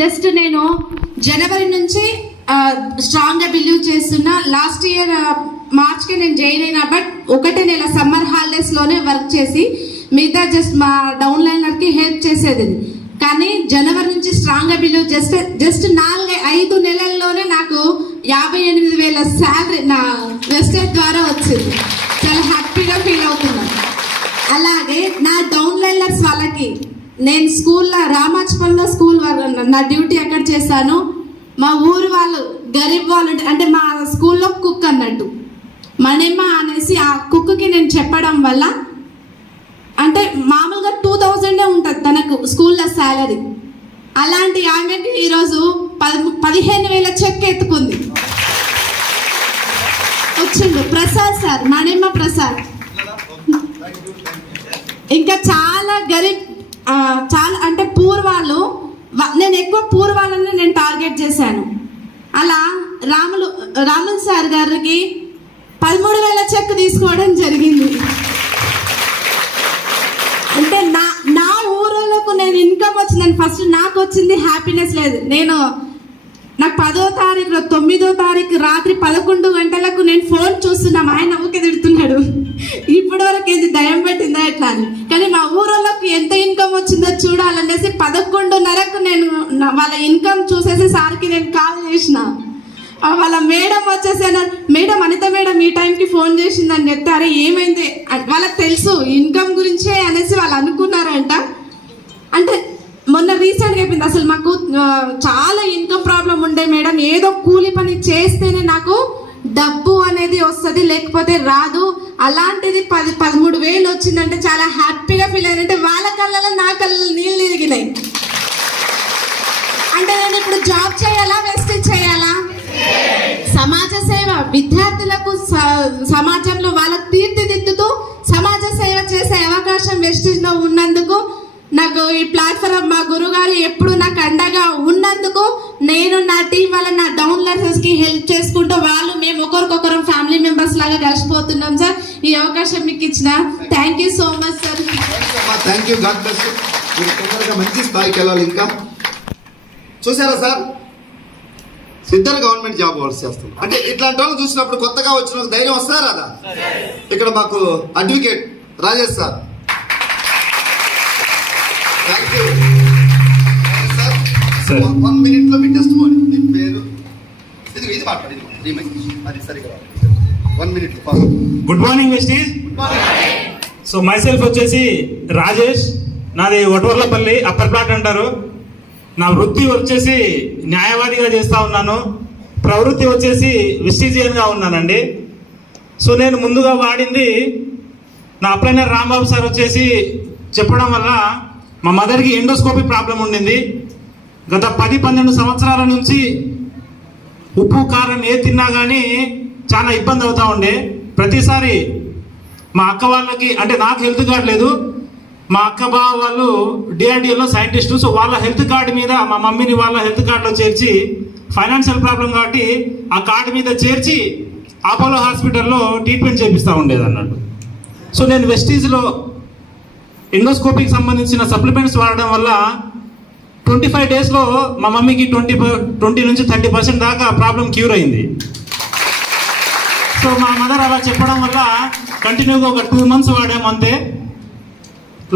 జస్ట్ నేను జనవరి నుంచి స్ట్రాంగ్గా బిలీవ్ చేస్తున్నా. లాస్ట్ ఇయర్ మార్చ్కి నేను జాయిన్ అయినా, బట్ 1 నెల సమ్మర్ హాలిడేస్లోనే వర్క్ చేసి మిగతా జస్ట్ మా డౌన్ లైనర్కి హెల్ప్ చేసేది. కానీ జనవరి నుంచి స్ట్రాంగ్గా బిలీవ్ జస్ట్ 4-5 నెలల్లోనే నాకు 58,000 శాలరీ నా వెస్టేజ్ ద్వారా వచ్చింది. చాలా హ్యాపీగా ఫీల్ అవుతున్నాను. అలాగే నా డౌన్ లైనర్స్ వాళ్ళకి నేను స్కూల్లో రామాచపల్లిలో స్కూల్ నా డ్యూటీ ఎక్కడ చేశాను. మా ఊరు వాళ్ళు గరీబ్ వాళ్ళు అంటే మా స్కూల్లో కుక్ అన్నట్టు మనమ్మ అనేసి ఆ కుక్కి నేను చెప్పడం వల్ల, అంటే మామూలుగా 2,000 ఉంటుంది తనకు స్కూల్లో శాలరీ. అలాంటి ఆమెకి ఈరోజు 15,000 చెక్ ఎత్తుకుంది వచ్చిండు. ప్రసాద్ సార్, మనమ్మ ప్రసాద్. ఇంకా చాలా గరీబ్, చాలా అంటే పూర్వాళ్ళు, నేను ఎక్కువ పూర్వాళ్ళని నేను టార్గెట్ చేశాను. అలా రాములు సార్ గారికి 13,000 చెక్ తీసుకోవడం జరిగింది. అంటే నా ఊళ్ళకు నేను ఇన్కమ్ వచ్చిందని ఫస్ట్ నాకు వచ్చింది హ్యాపీనెస్ లేదు. నాకు 10వ తారీఖు 9వ తారీఖు రాత్రి 11 గంటలకు నేను ఫోన్ చూస్తున్నా, మా ఆయన ఊకే తిడుతున్నాడు, ఇప్పటి వరకు ఏది దయం పెట్టిందా ఎట్లా అని. కానీ మా ఊళ్ళకు ఎంత ఇన్కమ్ వచ్చిందో చూడాలనేసి 11:30కు నేను వాళ్ళ ఇన్కమ్ చూసేసి సార్కి నేను కాల్ చేసిన. వాళ్ళ మేడం వచ్చేసి అన్నారు, మేడం అనిత మేడం ఈ టైంకి ఫోన్ చేసిందని చెప్తే, అరే ఏమైంది వాళ్ళకి తెలుసు ఇన్కమ్ గురించే అనేసి వాళ్ళు అనుకున్నారంట. అంటే మొన్న రీసెంట్గా అయిపోయింది. అసలు మాకు చాలా ఇన్కమ్ ప్రాబ్లం ఉండే మేడం, ఏదో కూలి పని చేస్తేనే నాకు డబ్బు అనేది వస్తుంది, లేకపోతే రాదు. అలాంటిది 13,000 వచ్చిందంటే చాలా హ్యాపీగా ఫీల్ అయ్యిందంటే వాళ్ళ కళ్ళలో నా కళ్ళలో నీళ్ళు తిరిగినాయి. అంటే నేను ఇప్పుడు జాబ్ చేయాలా, వెస్టేజ్ చేయాలా? సమాజ సేవ, విద్యార్థులకు సమాజంలో వాళ్ళకు తీర్చిదిద్దుతూ సమాజ సేవ చేసే అవకాశం వెస్టేజ్లో ఉన్నందుకు, నాకు ఈ ప్లాట్ఫామ్ మా గురుగారు ఎప్పుడు నాకు అండగా ఉన్నందుకు, నేను నా టీం వల్ల నా డౌన్ లైనర్స్కి హెల్ప్ చేసుకుంటూ వాళ్ళు మేము ఒకరికొకరు ఫ్యామిలీ మెంబర్స్ లాగా కలిసిపోతున్నాం సార్. ఈ అవకాశం మీకు ఇచ్చిన thank you so much sir. Thank you. God bless you. మీరు తొందరగా మంచి స్థాయికి వెళ్ళాలి. ఇంకా చూసారా సార్, ఇద్దరు గవర్నమెంట్ జాబ్ వర్క్ చేస్తాం అంటే ఇట్లాంటి వాళ్ళు చూసినప్పుడు కొత్తగా వచ్చిన ధైర్యం వస్తారా రాదా? ఇక్కడ మాకు advocate Rajesh sir, thank you sir. 1 minute లో మీ టెస్ట్ పోనీ, మీ పేరు ఇది మాట్లాడి అది సరిగా 1 minute. Good morning Vestige. So my self వచ్చేసి రాజేష్, నాది వటవర్లపల్లి అప్పర్ ప్లాట్ అంటారు. నా వృత్తి వచ్చేసి న్యాయవాదిగా చేస్తూ ఉన్నాను, ప్రవృత్తి వచ్చేసి వెస్టీజియన్గా ఉన్నానండి. సో నేను ముందుగా వాడింది నా అప్లైనర్ రాంబాబు సార్ వచ్చేసి చెప్పడం వల్ల మా మదర్కి ఎండోస్కోపీ ప్రాబ్లం ఉండింది. గత 10-12 సంవత్సరాల నుంచి ఉప్పు కారం ఏ తిన్నా కానీ చాలా ఇబ్బంది అవుతూ ఉండే. ప్రతిసారి మా అక్క వాళ్ళకి, అంటే నాకు హెల్త్ కార్డు లేదు, మా అక్క బావ వాళ్ళు డిఆర్డిఓలో సైంటిస్టు, సో వాళ్ళ హెల్త్ కార్డు మీద మా మమ్మీని వాళ్ళ హెల్త్ కార్డులో చేర్చి, ఫైనాన్షియల్ ప్రాబ్లం కాబట్టి ఆ కార్డు మీద చేర్చి అపోలో హాస్పిటల్లో ట్రీట్మెంట్ చేపిస్తూ ఉండేది అన్నట్టు. సో నేను వెస్టీజ్లో ఎండోస్కోపీకి సంబంధించిన సప్లిమెంట్స్ వాడడం వల్ల 25 డేస్లో మా మమ్మీకి 20 నుంచి 30% దాకా ప్రాబ్లం క్యూర్ అయింది. సో మా మదర్ అలా చెప్పడం వల్ల కంటిన్యూగా ఒక 2 మంత్స్ వాడాము అంతే.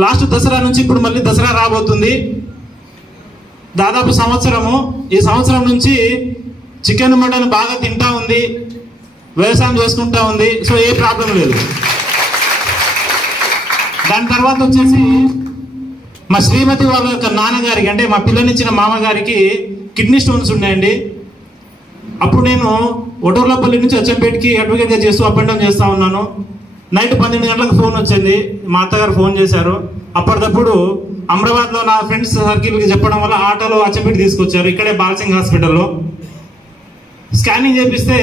లాస్ట్ దసరా నుంచి ఇప్పుడు మళ్ళీ దసరా రాబోతుంది, దాదాపు సంవత్సరము. ఈ సంవత్సరం నుంచి చికెన్ మటన్ బాగా తింటా ఉంది, వ్యవసాయం చేసుకుంటా ఉంది, సో ఏ ప్రాబ్లం లేదు. దాని తర్వాత వచ్చేసి మా శ్రీమతి వాళ్ళ యొక్క నాన్నగారికి, అంటే మా పిల్లనిచ్చిన మామగారికి కిడ్నీ స్టోన్స్ ఉన్నాయండి. అప్పుడు నేను ఒటోర్లపల్లి నుంచి అచ్చంపేటకి అడ్వకేట్గా చేస్తూ అప్ అండ్ డౌన్ చేస్తూ ఉన్నాను. నైట్ 12 గంటలకు ఫోన్ వచ్చింది, మా అత్తగారు ఫోన్ చేశారు. అప్పటికప్పుడు అమరాబాద్లో నా ఫ్రెండ్స్ సర్కిల్కి చెప్పడం వల్ల ఆటోలో అచ్చంపేట తీసుకొచ్చారు, ఇక్కడే బాలసింగ్ హాస్పిటల్లో. స్కానింగ్ చేపిస్తే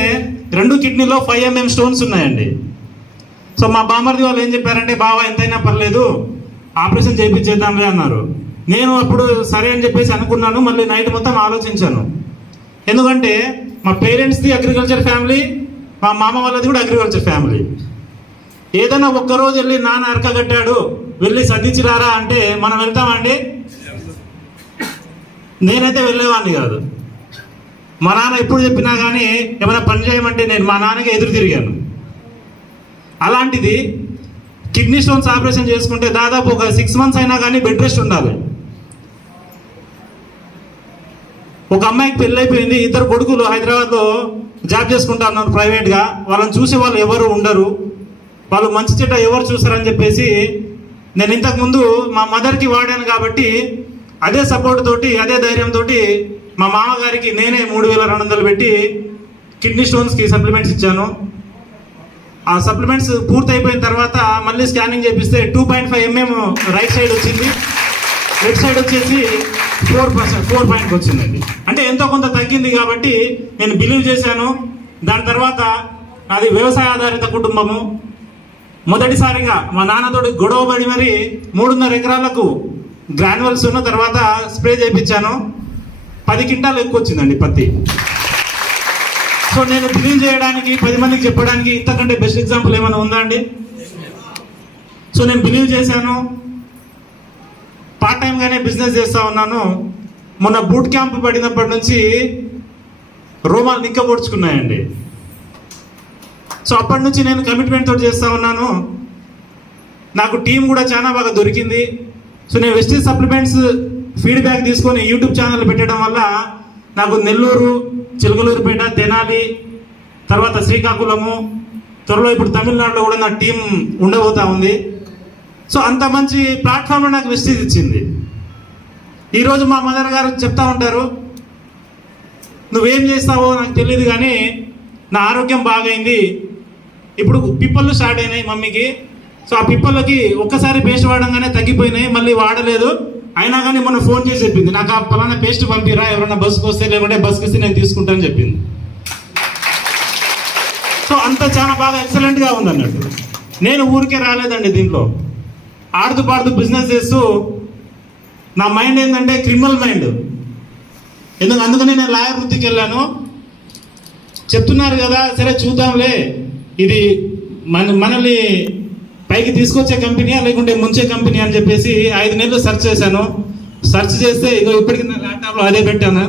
2 కిడ్నీలో 5 mm స్టోన్స్ ఉన్నాయండి. సో మా బామర్ది వాళ్ళు ఏం చెప్పారంటే, బావ ఎంతైనా పర్లేదు ఆపరేషన్ చేయించేద్దాంలే అన్నారు. నేను అప్పుడు సరే అని చెప్పేసి అనుకున్నాను. మళ్ళీ నైట్ మొత్తం ఆలోచించాను, ఎందుకంటే మా పేరెంట్స్ది అగ్రికల్చర్ ఫ్యామిలీ, మా మామ వాళ్ళది కూడా అగ్రికల్చర్ ఫ్యామిలీ. ఏదైనా ఒక్కరోజు వెళ్ళి నాన్న అరక కట్టాడు వెళ్ళి సర్దించిరారా అంటే మనం వెళ్తామండి? నేనైతే వెళ్ళేవాడిని కాదు. మా నాన్న ఎప్పుడు చెప్పినా కానీ ఏమైనా పని చేయమంటే నేను మా నాన్నకి ఎదురు తిరిగాను. అలాంటిది కిడ్నీ స్టోన్స్ ఆపరేషన్ చేసుకుంటే దాదాపు ఒక 6 months అయినా కానీ బెడ్ రెస్ట్ ఉండాలి. ఒక అమ్మాయికి పెళ్ళైపోయింది, 2 కొడుకులు హైదరాబాద్లో జాబ్ చేసుకుంటా ఉన్నారు ప్రైవేట్గా. వాళ్ళని చూసే వాళ్ళు ఎవరు ఉండరు, వాళ్ళు మంచి చెడ్డ ఎవరు చూస్తారని చెప్పేసి నేను ఇంతకుముందు మా మదర్కి వాడాను కాబట్టి అదే సపోర్ట్ తోటి, అదే ధైర్యంతో మా మామగారికి నేనే 3200 పెట్టి కిడ్నీ స్టోన్స్కి సప్లిమెంట్స్ ఇచ్చాను. ఆ సప్లిమెంట్స్ పూర్తి అయిపోయిన తర్వాత మళ్ళీ స్కానింగ్ చేపిస్తే 2.5 mm రైట్ సైడ్ వచ్చింది, లెఫ్ట్ సైడ్ వచ్చేసి 4 వచ్చిందండి. అంటే ఎంతో కొంత తగ్గింది కాబట్టి నేను బిలీవ్ చేశాను. దాని తర్వాత అది వ్యవసాయ ఆధారిత కుటుంబము. మొదటిసారిగా మా నాన్నతోటి గొడవ పడి మరి 3.5 ఎకరాలకు గ్రాన్యువల్స్ ఉన్న తర్వాత స్ప్రే చేయించాను. 10 క్వింటాలు ఎక్కువ వచ్చిందండి పత్తి. సో నేను బిలీవ్ చేయడానికి, 10 మందికి చెప్పడానికి ఇంతకంటే బెస్ట్ ఎగ్జాంపుల్ ఏమైనా ఉందా అండి? సో నేను బిలీవ్ చేశాను, పార్ట్ టైంగానే బిజినెస్ చేస్తూ ఉన్నాను. మొన్న బూట్ క్యాంప్ పడినప్పటి నుంచి రోమాలు నిక్కబొడుచుకున్నాయండి. సో అప్పటి నుంచి నేను కమిట్మెంట్ తోటి చేస్తూ ఉన్నాను. నాకు టీం కూడా చాలా బాగా దొరికింది. సో నేను వెస్టీజ్ సప్లిమెంట్స్ ఫీడ్బ్యాక్ తీసుకొని యూట్యూబ్ ఛానల్ పెట్టడం వల్ల నాకు నెల్లూరు, చిలకలూరుపేట, తెనాలి, తర్వాత శ్రీకాకుళము, త్వరలో ఇప్పుడు తమిళనాడులో కూడా నా టీం ఉండబోతా ఉంది. సో అంత మంచి ప్లాట్ఫామ్ నాకు వెస్టీజ్ ఇచ్చింది. ఈరోజు మా మదర్ గారు చెప్తా ఉంటారు, నువ్వేం చేస్తావో నాకు తెలియదు కానీ నా ఆరోగ్యం బాగైంది. ఇప్పుడు పిప్పళ్ళు స్టార్ట్ అయినాయి మమ్మీకి. సో ఆ పిప్పళ్ళకి ఒక్కసారి పేస్ట్ వాడంగానే తగ్గిపోయినాయి, మళ్ళీ వాడలేదు. అయినా కానీ మొన్న ఫోన్ చేసి చెప్పింది, నాకు ఆ పలానా పేస్ట్ పంపిరా, ఎవరైనా బస్సుకు వస్తే, లేకుంటే బస్సుకి వస్తే నేను తీసుకుంటానని చెప్పింది. సో అంత చాలా బాగా ఎక్సలెంట్గా ఉందన్నట్టు. నేను ఊరికే రాలేదండి, దీంట్లో ఆడుతూ పాడుతూ బిజినెస్ చేస్తూ నా మైండ్ ఏంటంటే క్రిమినల్ మైండ్. అందుకని నేను లాయర్ వృత్తికి వెళ్ళాను. చెప్తున్నారు కదా, సరే చూద్దాంలే ఇది మనల్ని పైకి తీసుకొచ్చే కంపెనీయా లేకుంటే ముంచే కంపెనీ అని చెప్పేసి 5 నెలలు సెర్చ్ చేశాను. సెర్చ్ చేస్తే ఇగో ఇప్పటికి నా ల్యాప్టాప్లో అదే పెట్టాను.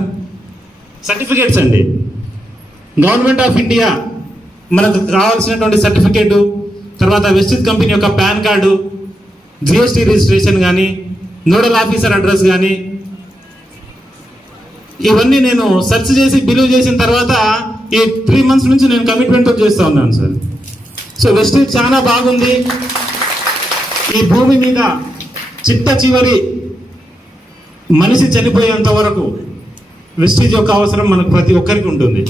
సర్టిఫికేట్స్ అండి, గవర్నమెంట్ ఆఫ్ ఇండియా మనకు రావాల్సినటువంటి సర్టిఫికేటు, తర్వాత వెస్టీజ్ కంపెనీ యొక్క పాన్ కార్డు, జిఎస్టీ రిజిస్ట్రేషన్ కానీ, నోడల్ ఆఫీసర్ అడ్రస్ కానీ, ఇవన్నీ నేను సెర్చ్ చేసి బిలీవ్ చేసిన తర్వాత ఈ 3 months నుంచి నేను కమిట్మెంట్ చేస్తూ ఉన్నాను సార్. సో వెస్టీజ్ చాలా బాగుంది. ఈ భూమి మీద చిట్ట చివరి మనిషి చనిపోయేంత వరకు వెస్టీజ్ యొక్క అవసరం మనకు ప్రతి ఒక్కరికి ఉంటుంది.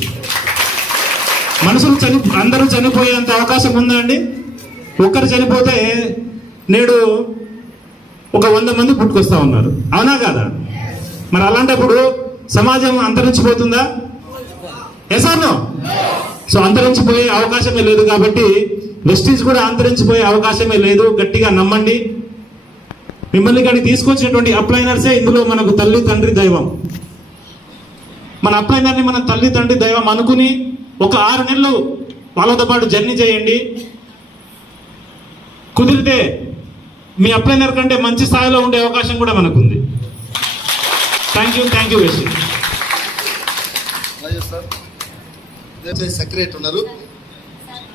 మనుషులు అందరూ చనిపోయేంత అవకాశం ఉందా అండి? ఒక్కరు చనిపోతే నేడు ఒక 100 మంది పుట్టుకొస్తా ఉన్నారు, అవునా కాదా? మరి అలాంటప్పుడు సమాజం అంతరించిపోతుందా? Yes or no? సో అంతరించిపోయే అవకాశమే లేదు. కాబట్టి వెస్టీజ్ కూడా అంతరించిపోయే అవకాశమే లేదు. గట్టిగా నమ్మండి. మిమ్మల్ని ఇక్కడికి తీసుకొచ్చినటువంటి అప్లైనర్సే ఇందులో మనకు తల్లి తండ్రి దైవం. మన అప్లైనర్ని మన తల్లి తండ్రి దైవం అనుకుని ఒక 6 నెలలు వాళ్ళతో పాటు జర్నీ చేయండి. కుదిరితే మీ అప్లైనర్ కంటే మంచి స్థాయిలో ఉండే అవకాశం కూడా మనకుంది. Thank you Vestige. సెక్రటరీ ఉన్నారు,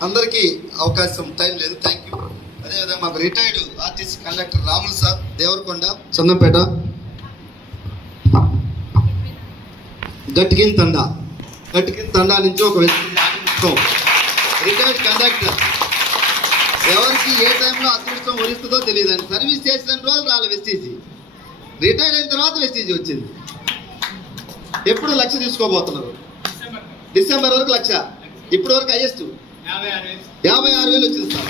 అందరికీ అవకాశం టైం లేదు. Thank you. అదేవిధంగా మాకు retired RTC conductor Ramulu sir, Devarakonda, Chandampet, గట్టికిన్ తండా నుంచి ఒక వ్యక్తి రిటైర్డ్ కండక్టర్. ఎవరికి ఏ టైంలో అదృష్టం వరిస్తుందో తెలియదు అండి. సర్వీస్ చేసిన రోజులు రాలే వెస్టీజ్, రిటైర్ అయిన తర్వాత వెస్టీజ్ వచ్చింది. ఎప్పుడు 1,00,000 తీసుకోబోతున్నారు? డిసెంబర్ వరకు 1,00,000. ఇప్పటి వరకు హైయెస్ట్ 56,000 వచ్చింది సార్.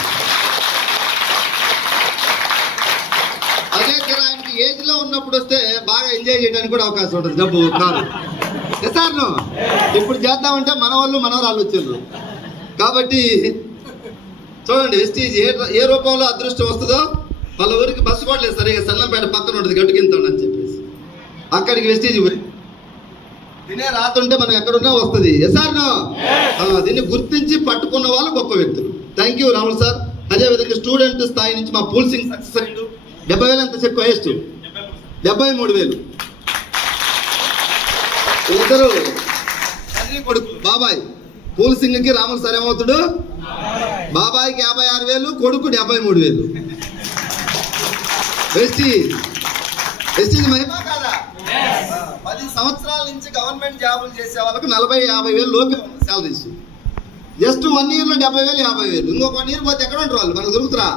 అదే ఆయనకి ఏజ్ లో ఉన్నప్పుడు వస్తే బాగా ఎంజాయ్ చేయడానికి కూడా అవకాశం ఉంటుంది. డబ్బు కాదు సార్. ఇప్పుడు చేద్దామంటే మన వాళ్ళు మనవరాళ్ళు వచ్చారు. కాబట్టి చూడండి, వెస్టీజ్ ఏ రూపంలో అదృష్టం వస్తుందో. వాళ్ళ ఊరికి బస్సు కూడా లేదు సరిగా, సన్నంపేట పక్కన ఉంటుంది గట్టుకింతండి చెప్పేసి అక్కడికి వెస్టీజ్ తినే రాతుంటే మనం ఎక్కడున్నా వస్తుంది. ఎస్ఆర్నో దీన్ని గుర్తించి పట్టుకున్న వాళ్ళు గొప్ప వ్యక్తులు. Thank you Ramulu sir. అదేవిధంగా స్టూడెంట్ స్థాయి నుంచి మా పూల్ సింగ్ సక్సెస్ అయ్యిండు. 70,000 ఎంత చెప్పు హైయెస్ట్ 73,000. ఇద్దరు తల్లి కొడుకు బాబాయ్. పూల్ సింగ్కి రాములు సార్ ఏమవుతాడు? బాబాయికి 56,000, కొడుకు 73,000. వెస్టీజ్ మహిమా కాదా? 10 సంవత్సరాల నుంచి గవర్నమెంట్ జాబులు చేసే వాళ్ళకు 40,000-50,000 లోపే శాలరీస్. జస్ట్ 1 yearలో 70,000, 50,000. ఇంకొక 1 year పోతే ఎక్కడ ఉంటారు వాళ్ళు? మనకు దొరుకుతారా?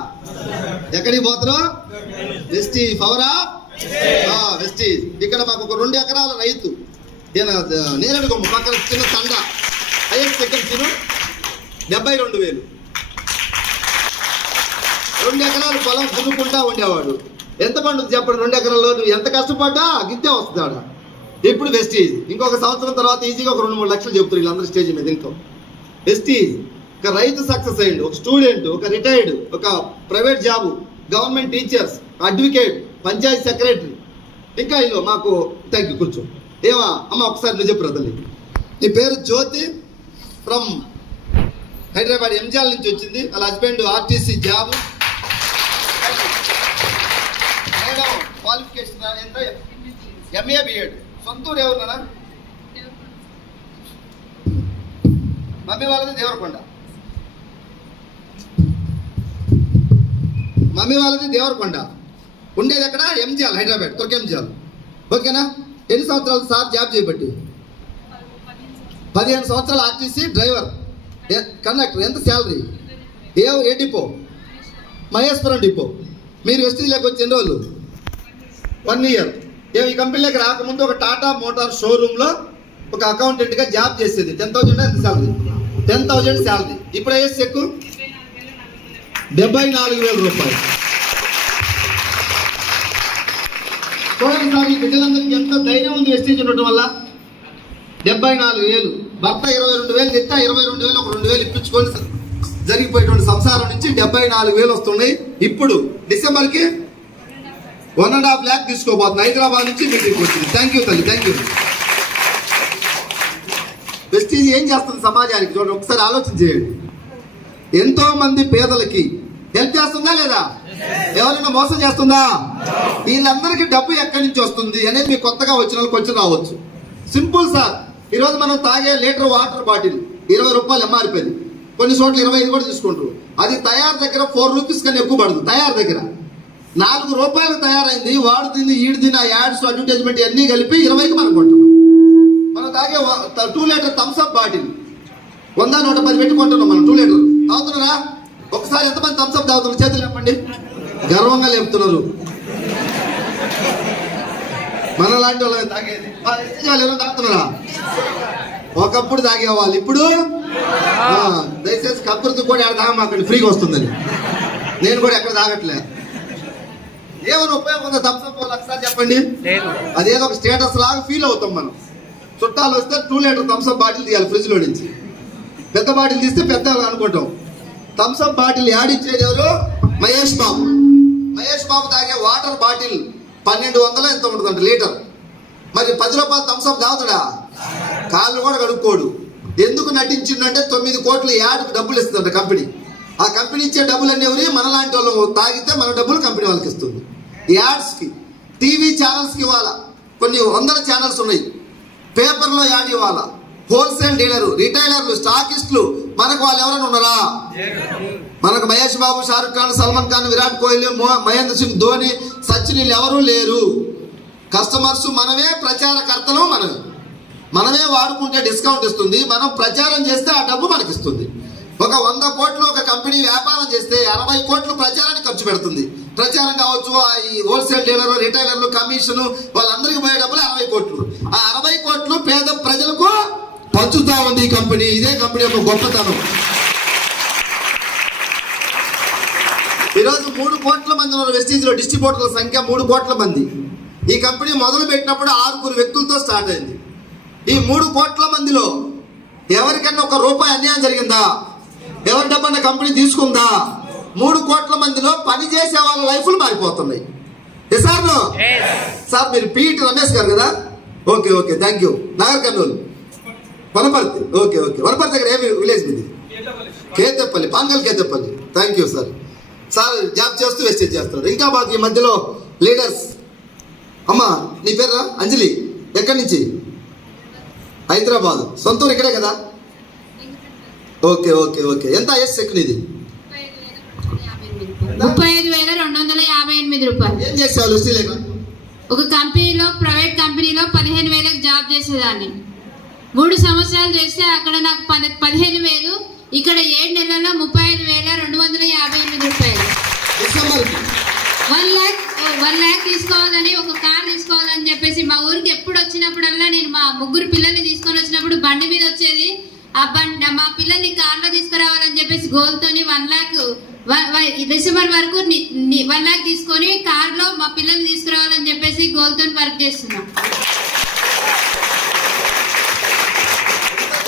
ఎక్కడికి పోతారు? వెస్టీజ్ పవరా వెస్టీజ్. ఇక్కడ మాకు ఒక 2 ఎకరాల రైతు, నేరేడు కొమ్మ పక్కన చిన్న తండ, హైయెస్ట్ సెకండ్ చిరు 72,000. 2 ఎకరాలు పొలం దున్నుకుంటా ఉండేవాడు. ఎంత పండుగ చెప్పండి? 2 ఎకరాల్లో నువ్వు ఎంత కష్టపడ్డా గిట్టే వస్తాడా? ఇప్పుడు వెస్టీజ్. ఇంకొక సంవత్సరం తర్వాత ఈజీగా ఒక 2-3 లక్షలు చెప్తారు వీళ్ళందరూ స్టేజ్ మీద. ఇంకో వెస్టీజ్ ఒక రైతు సక్సెస్ అయ్యిండు, ఒక స్టూడెంట్, ఒక రిటైర్డ్, ఒక private job, government teachers, advocate, panchayat secretary. ఇంకా ఇల్లు మాకు థ్యాంక్ యూ. కూర్చో. ఏమా అమ్మ ఒకసారి నువ్వు చెప్పు తల్లి. నీ పేరు జ్యోతి, ఫ్రమ్ హైదరాబాద్ ఎంజాల్ నుంచి వచ్చింది. వాళ్ళ husband RTC job. Madam qualification ఎంత? MA BEd. సొంతూరు ఎవరున్నా? మమ్మీ వాళ్ళది దేవరకొండ. ఉండేది ఎక్కడ? ఎంజిఆర్, హైదరాబాద్, తుర్క ఎంజిఆర్. ఓకేనా? ఎన్ని సంవత్సరాలు సార్ జాబ్ చేయబట్టి? 15 సంవత్సరాలు ఆర్టీసీ డ్రైవర్, కండక్టర్. ఎంత శాలరీ? ఏ డిపో? మహేశ్వరం డిపో. మీరు వెస్టీజ్లోకి వచ్చి ఎన్ని రోజులు? 1 year. ఈ కంపెనీలోకి రాకముందు ఒక టాటా మోటార్ షోరూంలో ఒక అకౌంటెంట్గా జాబ్ చేసేది. 10,000 ఎంత శాలరీ? 10,000 శాలరీ. ఇప్పుడు అయ్యే చెక్కు 74,000 రూపాయలు. చూడండి సార్, ఈ బిడ్డలందరికీ ఎంత ధైర్యం ఉంది వెస్టీజ్ ఉండటం వల్ల. 74,000. భర్త 22,000 తెస్తే 22,000 ఒక 2,000 ఇప్పించుకొని జరిగిపోయేటువంటి సంసారం నుంచి 74,000 వస్తున్నాయి. ఇప్పుడు డిసెంబర్కి 1.5 lakh తీసుకోబోతుంది. హైదరాబాద్ నుంచి మీటింగ్ వచ్చింది. థ్యాంక్ యూ తల్లి, థ్యాంక్ యూ. వెస్టీజ్ ఏం చేస్తుంది సమాజానికి? చూడండి, ఒకసారి ఆలోచన చేయండి. ఎంతో మంది పేదలకి హెల్ప్ చేస్తుందా లేదా? ఎవరైనా మోసం చేస్తుందా? వీళ్ళందరికీ డబ్బు ఎక్కడి నుంచి వస్తుంది అనేది మీకు కొత్తగా వచ్చిన వాళ్ళకి కొంచెం రావచ్చు. Simple sir. ఈరోజు మనం తాగే లీటర్ వాటర్ బాటిల్ 20 రూపాయలు MRP. కొన్ని చోట్ల 25 కూడా తీసుకుంటారు. అది తయారు దగ్గర 4 రూపీస్ కన్నా ఎక్కువ పడుతుంది. తయారు దగ్గర 4 రూపాయలు తయారైంది. వాడుతుంది, ఈడుతుంది, ఆ యాడ్స్, అడ్వర్టైజ్మెంట్ అన్నీ కలిపి 20కి మనం కొంటున్నాం. మనం తాగే 2 లీటర్ థమ్స్అప్ బాటిల్ 100-110 పెట్టి కొంటున్నాం మనం. 2 లీటర్ తాగుతున్నారా? ఒకసారి ఎంతమంది థమ్స్అప్ తాగుతున్నారు చేతులు లేపండి. గర్వంగా లేపుతున్నారు. మన లాంటి వాళ్ళు తాగేది వాళ్ళు ఎవరైనా తాగుతున్నారా? ఒకప్పుడు తాగేవాళ్ళు, ఇప్పుడు దయచేసి కక్కుర్తి కూడా ఎక్కడ తాగమాకండి, ఫ్రీగా వస్తుందని. నేను కూడా ఎక్కడ తాగట్లే. ఏమైనా ఉపయోగం ఉందా థమ్స్అప్ వల్ల ఒకసారి చెప్పండి. అదేదో ఒక స్టేటస్ లాగా ఫీల్ అవుతాం మనం. చుట్టాలు వస్తే 2 లీటర్ థమ్స్అప్ బాటిల్ తీయాలి ఫ్రిడ్జ్ లో నుంచి. పెద్ద బాటిల్ తీస్తే పెద్ద అనుకుంటాం. థమ్స్అప్ బాటిల్ యాడిచ్చేది ఎవరు? మహేష్ బాబు. మహేష్ బాబు తాగే వాటర్ బాటిల్ 1200 ఎంత ఉంటుందంట లీటర్. మరి 10 రూపాయలు థమ్స్అప్ తాగుతాడా? కాళ్ళు కూడా కడుక్కోడు. ఎందుకు నటించిందంటే 9 కోట్లు యాడ్కి డబ్బులు ఇస్తుందంట కంపెనీ. ఆ కంపెనీ ఇచ్చే డబ్బులన్నీ ఎవరి? మనలాంటి వాళ్ళు తాగితే మన డబ్బులు కంపెనీ వాళ్ళకి ఇస్తుంది. యాడ్స్కి, టీవీ ఛానల్స్కి ఇవ్వాలా, కొన్ని వందల ఛానల్స్ ఉన్నాయి. పేపర్లో యాడ్ ఇవ్వాలా. హోల్సేల్ డీలరు, రిటైలర్లు, స్టాకిస్టులు మనకు వాళ్ళు ఎవరైనా ఉన్నారా? మనకు మహేష్ బాబు, షారుఖ్ ఖాన్, సల్మాన్ ఖాన్, విరాట్ కోహ్లీ, మహేంద్ర సింగ్ ధోని, సచిన్ ఎవరూ లేరు. కస్టమర్స్ మనమే, ప్రచారకర్తలు మనమే వాడుకుంటే డిస్కౌంట్ ఇస్తుంది. మనం ప్రచారం చేస్తే ఆ డబ్బు మనకి ఇస్తుంది. ఒక 100 కోట్లు ఒక కంపెనీ వ్యాపారం చేస్తే 60 కోట్లు ప్రచారానికి ఖర్చు పెడుతుంది. ప్రచారం కావచ్చు, ఈ హోల్సేల్ డీలర్లు, రిటైలర్లు, కమిషన్, వాళ్ళందరికీ పోయే డబ్బులు 60 కోట్లు. ఆ 60 కోట్లు పేద ప్రజలకు పంచుతా ఉంది ఈ కంపెనీ. ఇదే కంపెనీ యొక్క గొప్పతనం. ఈరోజు 3 కోట్ల మంది ఉన్నారు వెస్టీజ్ లో. డిస్ట్రిబ్యూటర్ల సంఖ్య 3 కోట్ల మంది. ఈ కంపెనీ మొదలు పెట్టినప్పుడు 6 వ్యక్తులతో స్టార్ట్ అయింది. ఈ 3 కోట్ల మందిలో ఎవరికన్నా 1 రూపాయి అన్యాయం జరిగిందా? ఎవరి డబ్బన్న కంపెనీ తీసుకుందా? 3 కోట్ల మందిలో పని చేసే వాళ్ళ లైఫ్లు మారిపోతున్నాయి. సార్ సార్ మీరు పిటి రమేష్ గారు కదా? Okay thank you. Nagarkurnool, Wanaparthy. Okay Wanaparthy దగ్గర ఏ విలేజ్ మీది? Ketepally, Pangal Ketepally. Thank you sir. Sir job చేస్తూ వెస్టేజ్ చేస్తారు. ఇంకా మాకు ఈ మధ్యలో లీడర్స్. అమ్మా నీ పేరు అంజలి, ఎక్కడి నుంచి? హైదరాబాద్. సొంత ఊరు ఇక్కడే కదా? ఓకే ఎంత ఎస్ సెకండ్ ఇది? 35,258 రూపాయలు. ఏం చేసేవాళ్ళు వస్తీలేక? ఒక కంపెనీలో, ప్రైవేట్ కంపెనీలో 15,000 జాబ్ చేసేదాన్ని. 3 సంవత్సరాలు చేస్తే అక్కడ నాకు 15,000, ఇక్కడ 7 నెలల్లో 35,258 రూపాయలు. 1 lakh తీసుకోవాలని, ఒక కార్ తీసుకోవాలని చెప్పేసి మా ఊరికి ఎప్పుడు వచ్చినప్పుడల్లా నేను మా 3 పిల్లల్ని తీసుకొని వచ్చినప్పుడు బండి మీద వచ్చేది. మా పిల్లల్ని కార్లో తీసుకురావాలని చెప్పేసి గోల్తోని 1 lakh డిసెంబర్ వరకు 1 lakh తీసుకొని కార్లో మా పిల్లల్ని తీసుకురావాలని చెప్పేసి గోల్తో వర్క్ చేస్తున్నాం.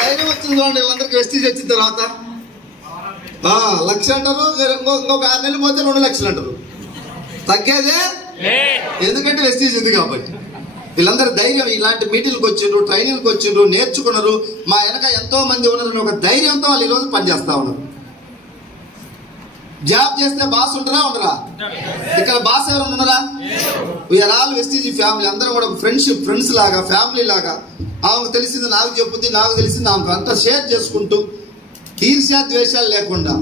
ధైర్యం వచ్చింది చూడండి వీళ్ళందరికీ. వెస్టీజ్ వచ్చిన తర్వాత 1 లక్ష అంటారు, ఇంకొక 6 నెలలు పోతే 2 లక్షలు అంటారు. తగ్గేదే, ఎందుకంటే వెస్టీజ్ ఉంది కాబట్టి. వీళ్ళందరూ ధైర్యం. ఇలాంటి మీటింగ్కి వచ్చిండ్రు, ట్రైనింగ్కి వచ్చిండ్రు, నేర్చుకున్నారు. మా వెనక ఎంతో మంది ఉన్నారని ఒక ధైర్యంతో వాళ్ళు ఈరోజు పనిచేస్తా ఉన్నారు. జాబ్ చేస్తే బాస్ ఉండరా? ఇక్కడ బాస్ ఎవరు ఉన్నారా? We are all Vestige family. అందరం కూడా ఫ్రెండ్స్ లాగా, ఫ్యామిలీ లాగా. ఆమెకు తెలిసింది నాకు చెప్పుద్ది, నాకు తెలిసింది ఆమెకు, అంతా షేర్ చేసుకుంటూ, ఈర్ష్యా ద్వేషాలు లేకుండా.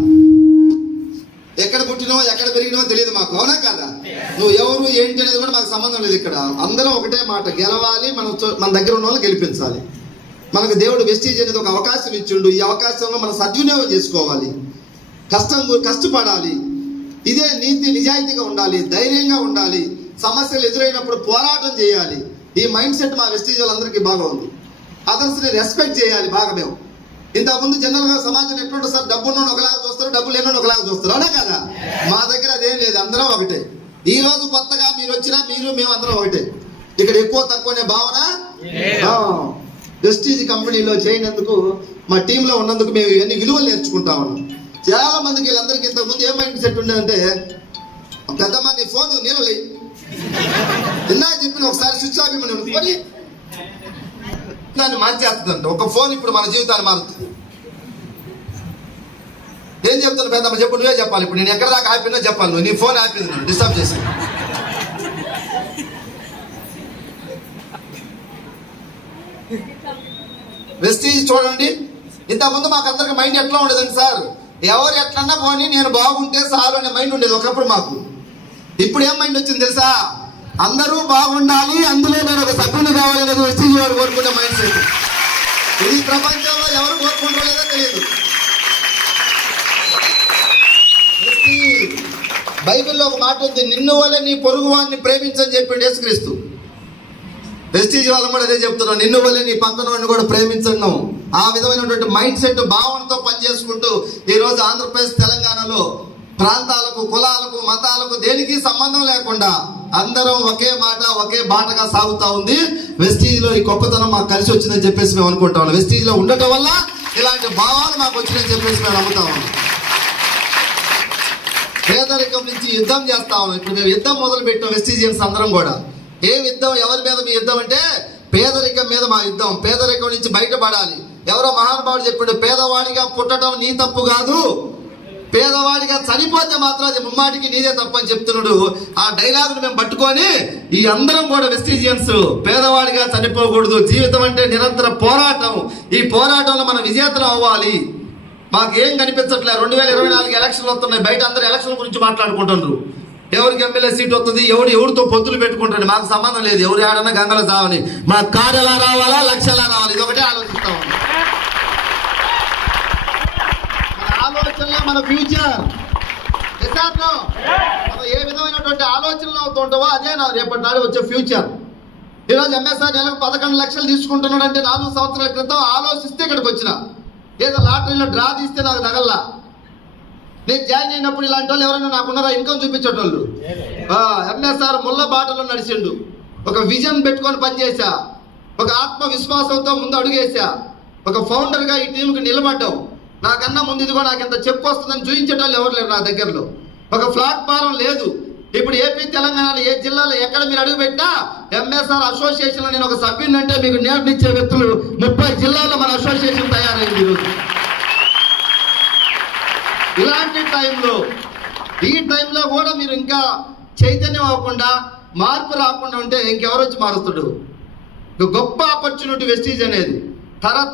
ఎక్కడ పుట్టినో ఎక్కడ పెరిగినో తెలియదు మాకు, అవునా కదా? నువ్వు ఎవరు ఏంటి అనేది కూడా మాకు సంబంధం లేదు. ఇక్కడ అందరం ఒకటే మాట, గెలవాలి. మన దగ్గర ఉన్న వాళ్ళని గెలిపించాలి. మనకు దేవుడు వెస్టీజ్ అనేది ఒక అవకాశం ఇచ్చిండు. ఈ అవకాశంలో మనం సద్వినియోగం చేసుకోవాలి. కష్టపడాలి. ఇదే నీతి నిజాయితీగా ఉండాలి, ధైర్యంగా ఉండాలి. సమస్యలు ఎదురైనప్పుడు పోరాటం చేయాలి. ఈ మైండ్ సెట్ మా వెస్టీజ్ వాళ్ళందరికీ బాగా ఉంది. అదర్స్ని రెస్పెక్ట్ చేయాలి బాగా. మేము ఇంతకుముందు జనరల్గా సమాజం ఎట్లుంటే సార్, డబ్బున్న ఒకలాగా చూస్తారు, డబ్బు లేని ఒకలాగా చూస్తారు, అవునా కదా? మా దగ్గర అదేం లేదు, అందరం ఒకటే. ఈ రోజు కొత్తగా మీరు వచ్చినా మేము అందరం ఒకటే. ఇక్కడ ఎక్కువ తక్కువ అనే భావన వెస్టీజ్ కంపెనీలో చేయనందుకు, మా టీంలో ఉన్నందుకు మేము ఇవన్నీ విలువలు నేర్చుకుంటా ఉన్నాం. చాలా మందికి వీళ్ళందరికీ ఇంతకుముందు ఏం మైండ్ సెట్ ఉండేదంటే, పెద్దమ్మ నీ ఫోన్ నీళ్ళు ఇందాక చెప్పిన ఒకసారి స్విచ్ ఆఫ్ ఇవ్వని దాన్ని మార్చేస్తుందంట. ఒక ఫోన్ ఇప్పుడు మన జీవితాన్ని మారుతుంది. ఏం చెప్తున్నా పెద్దమ్మ? చెప్పు, నువ్వే చెప్పాలి. ఇప్పుడు నేను ఎక్కడ దాకా ఆపినా చెప్పాలి. నువ్వు నీ ఫోన్ ఆపింది, నువ్వు డిస్టర్బ్ చేసి. వెస్టీజ్ చూడండి. ఇంతకుముందు మాకు అందరికి మైండ్ ఎట్లా ఉండేదండి సార్? ఎవరు ఎట్లన్నా పోనీ నేను బాగుంటే చాలు అనే మైండ్ ఉండేది ఒకప్పుడు మాకు. ఇప్పుడు ఏం మైండ్ వచ్చింది తెలుసా? అందరూ బాగుండాలి, అందులో నేను ఒక సభ్యులు కావాలనేది వెస్టీజ్ వారు కోరుకునే మైండ్ సెట్. ఈ ప్రపంచంలో ఎవరు కోరుకుంటారో లేదో తెలియదు. బైబిల్లో ఒక మాట ఉంది, నిన్ను వలె నీ పొరుగు వాడిని ప్రేమించని చెప్పిండు యేసుక్రీస్తు. వెస్టీజ్ వాళ్ళని కూడా అదే చెప్తున్నాం, నిన్ను వల్లే నీ పక్కన వాడిని కూడా ప్రేమించడం. ఆ విధమైనటువంటి మైండ్ సెట్ భావనతో పనిచేసుకుంటూ ఈరోజు ఆంధ్రప్రదేశ్ తెలంగాణలో ప్రాంతాలకు, కులాలకు, మతాలకు దేనికి సంబంధం లేకుండా అందరం ఒకే మాట ఒకే బాటగా సాగుతా ఉంది. వెస్టీజ్లో ఈ గొప్పతనం మాకు కలిసి వచ్చిందని చెప్పేసి మేము అనుకుంటా ఉన్నాం. వెస్టీజ్లో ఉండటం వల్ల ఇలాంటి భావాలు మాకు వచ్చినాయని చెప్పేసి మేము నమ్ముతా ఉన్నాం. పేదరికం నుంచి యుద్ధం చేస్తా ఉన్నాం. ఇప్పుడు మేము యుద్ధం మొదలు పెట్టాం వెస్టీజియన్స్ అందరం కూడా. ఏ యుద్ధం? ఎవరి మీద మీ యుద్ధం అంటే పేదరికం మీద మా యుద్ధం. పేదరికం నుంచి బయటపడాలి. ఎవరో మహానుభావుడు చెప్పాడు, పేదవాడిగా పుట్టడం నీ తప్పు కాదు, పేదవాడిగా చనిపోతే మాత్రం అది ముమ్మాటికి నీదే తప్పు అని చెప్తున్నాడు. ఆ డైలాగును మేము పట్టుకొని ఈ అందరం కూడా వెస్టీజియన్స్ పేదవాడిగా చనిపోకూడదు. జీవితం అంటే నిరంతర పోరాటం. ఈ పోరాటంలో మనం విజేతలు అవ్వాలి. మాకేం కనిపించట్లేదు. 2024 ఎలక్షన్లు వస్తున్నాయి. బయట అందరూ ఎలక్షన్ గురించి మాట్లాడుకుంటున్నారు. ఎవరికి ఎమ్మెల్యే సీట్ వస్తుంది, ఎవరితో పొత్తులు పెట్టుకుంటారు, మాకు సంబంధం లేదు. ఎవరు ఆడన్నా గంగలో చావని, మా కారు ఎలా రావాలా, లక్ష ఎలా రావాలి, ఇది ఒకటే ఆలోచిస్తా ఉన్నాం. మన ఆలోచనలో మన ఫ్యూచర్. మనం ఏ విధమైనటువంటి ఆలోచనలు అవుతుంటావో అదే నా రేపటి నాడు వచ్చే ఫ్యూచర్. ఈరోజు ఎంఎస్ఆర్ నెలకు 11 లక్షలు తీసుకుంటున్నాడు అంటే 4 సంవత్సరాల క్రితం ఆలోచిస్తే ఇక్కడికి వచ్చిన. ఏదో లాటరీలో డ్రా తీస్తే నాకు తగల్లా. నేను జాయిన్ అయినప్పుడు ఇలాంటి వాళ్ళు ఎవరైనా నాకున్నారా? ఇన్కమ్ చూపించేటోళ్ళు. ఎంఎస్ఆర్ ముళ్ళ బాటలో నడిచిండు. ఒక విజన్ పెట్టుకొని పనిచేసా, ఒక ఆత్మవిశ్వాసంతో ముందు అడుగేసా, ఒక ఫౌండర్గా ఈ టీంకి నిలబడ్డాం. నాకన్నా ముందు ఇదిగో నాకు ఎంత చెప్పు వస్తుందని చూపించేటోళ్ళు ఎవరు లేరు నా దగ్గరలో. ఒక ప్లాట్ఫారం లేదు. ఇప్పుడు ఏపీ తెలంగాణలో ఏ జిల్లాలో ఎక్కడ మీరు అడుగు పెట్టినా ఎంఎస్ఆర్ అసోసియేషన్లో నేను ఒక సభ్యుని అంటే మీకు నేర్పించే వ్యక్తులు 30 జిల్లాల్లో మన అసోసియేషన్ తయారైంది ఈరోజు. ఇలాంటి టైంలో, ఈ టైంలో కూడా మీరు ఇంకా చైతన్యం అవ్వకుండా, మార్పు రాకుండా ఉంటే ఇంకెవరు వచ్చి మారుస్తాడు? గొప్ప ఆపర్చునిటీ వెస్టీజ్ అనేది.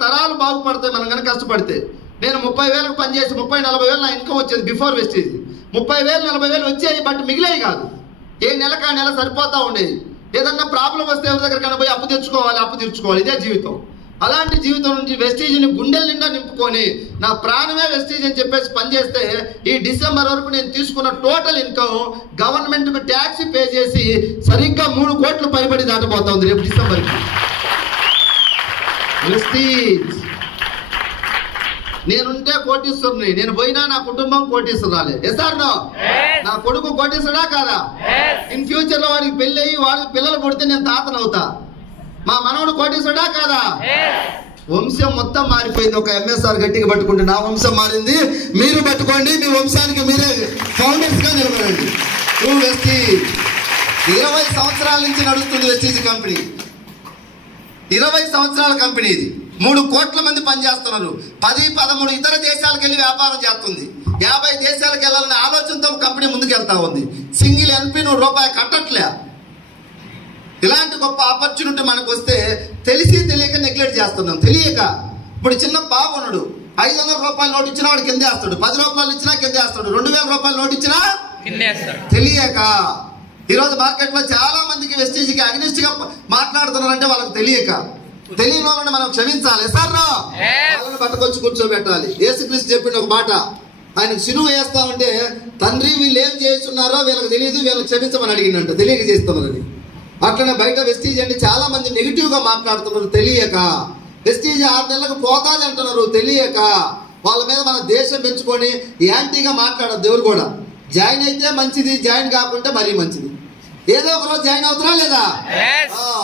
తరాలు బాగుపడతాయి మనం కనుక కష్టపడితే. నేను 30,000కు పనిచేసి 30-40,000 నా ఇన్కమ్ వచ్చేది బిఫోర్ వెస్టీజ్. 30,000-40,000 వచ్చేవి, బట్ మిగిలేవి కాదు. ఏ నెలకు ఆ నెల సరిపోతా ఉండేది. ఏదన్నా ప్రాబ్లం వస్తే ఎవరి దగ్గర పోయి అప్పు తెచ్చుకోవాలి. ఇదే జీవితం. అలాంటి జీవితం నుంచి వెస్టీజ్ని గుండెల నిండా నింపుకొని నా ప్రాణమే వెస్టీజ్ అని చెప్పేసి పనిచేస్తే ఈ డిసెంబర్ వరకు నేను తీసుకున్న టోటల్ ఇన్కమ్ గవర్నమెంట్కి ట్యాక్స్ పే చేసి సరిగ్గా 3 కోట్లు పైబడి దాటబోతోంది రేపు డిసెంబర్కి. వెస్టీజ్ నేనుంటే కోటీశ్వరుని, నేను పోయినా నా కుటుంబం కోటీశ్వరాలే. ఎసార్నో నా కొడుకు కోటీశ్వరా కాదా? ఇన్ ఫ్యూచర్ లో వాడికి పెళ్ళి అయ్యి వాడికి పిల్లలు పుడితే నేను తాతనవుతా. మా మనవడు కోటీశ్వరుడా కాదా? వంశం మొత్తం మారిపోయింది. ఒక ఎంఎస్ఆర్ గట్టిగా పట్టుకుంటే నా వంశం మారింది. మీరు పట్టుకోండి, మీ వంశానికి మీరే ఫౌండర్స్ గా నిలబడండి. వెస్టీజ్ 20 సంవత్సరాల నుంచి నడుస్తుంది వెస్టీజ్ కంపెనీ. 20 సంవత్సరాల కంపెనీ ఇది. 3 కోట్ల మంది పనిచేస్తున్నారు. 10-13 ఇతర దేశాలకు వెళ్ళి వ్యాపారం చేస్తుంది. 50 దేశాలకు వెళ్ళాలనే ఆలోచనతో కంపెనీ ముందుకెళ్తా ఉంది. సింగిల్ ఎల్పీ రూపాయి కట్టట్లే. ఇలాంటి గొప్ప ఆపర్చునిటీ మనకు వస్తే తెలిసి తెలియక నెగ్లెక్ట్ చేస్తున్నాం. తెలియక ఇప్పుడు చిన్న బాబు ఉన్నాడు, 500 రూపాయల నోటు ఇచ్చినా వాడు కింద వేస్తాడు, 10 రూపాయలు ఇచ్చినా కింద వేస్తాడు, 2000 రూపాయల నోటు ఇచ్చినా తెలియక. ఈరోజు మార్కెట్లో చాలా మందికి వెస్టీజ్కి అగ్నిస్ట్ గా మాట్లాడుతున్నారంటే వాళ్ళకి తెలియక. తెలియని వాళ్ళని మనం క్షమించాలి. సార్ వాళ్ళని బతకొచ్చి కూర్చోబెట్టాలి. యేసుక్రీస్తు చెప్పిన ఒక మాట, ఆయనకు సిలువ వేస్తా ఉంటే తండ్రి వీళ్ళు ఏం చేస్తున్నారో వీళ్ళకి తెలియదు, వీళ్ళకి క్షమించమని అడిగిందంట, తెలియక చేస్తున్నారని. అట్లనే బయట వెస్టీజ్ అంటే చాలా మంది నెగిటివ్ గా మాట్లాడుతున్నారు తెలియక. వెస్టీజ్ 6 నెలలకు పోతాది అంటున్నారు తెలియక. వాళ్ళ మీద మన దేశం పెంచుకొని యాంటీగా మాట్లాడదు. దేవుడు కూడా జాయిన్ అయితే మంచిది, జాయిన్ కాకుంటే మరీ మంచిది. ఏదో ఒక రోజు జాయిన్ అవుతున్నా లేదా?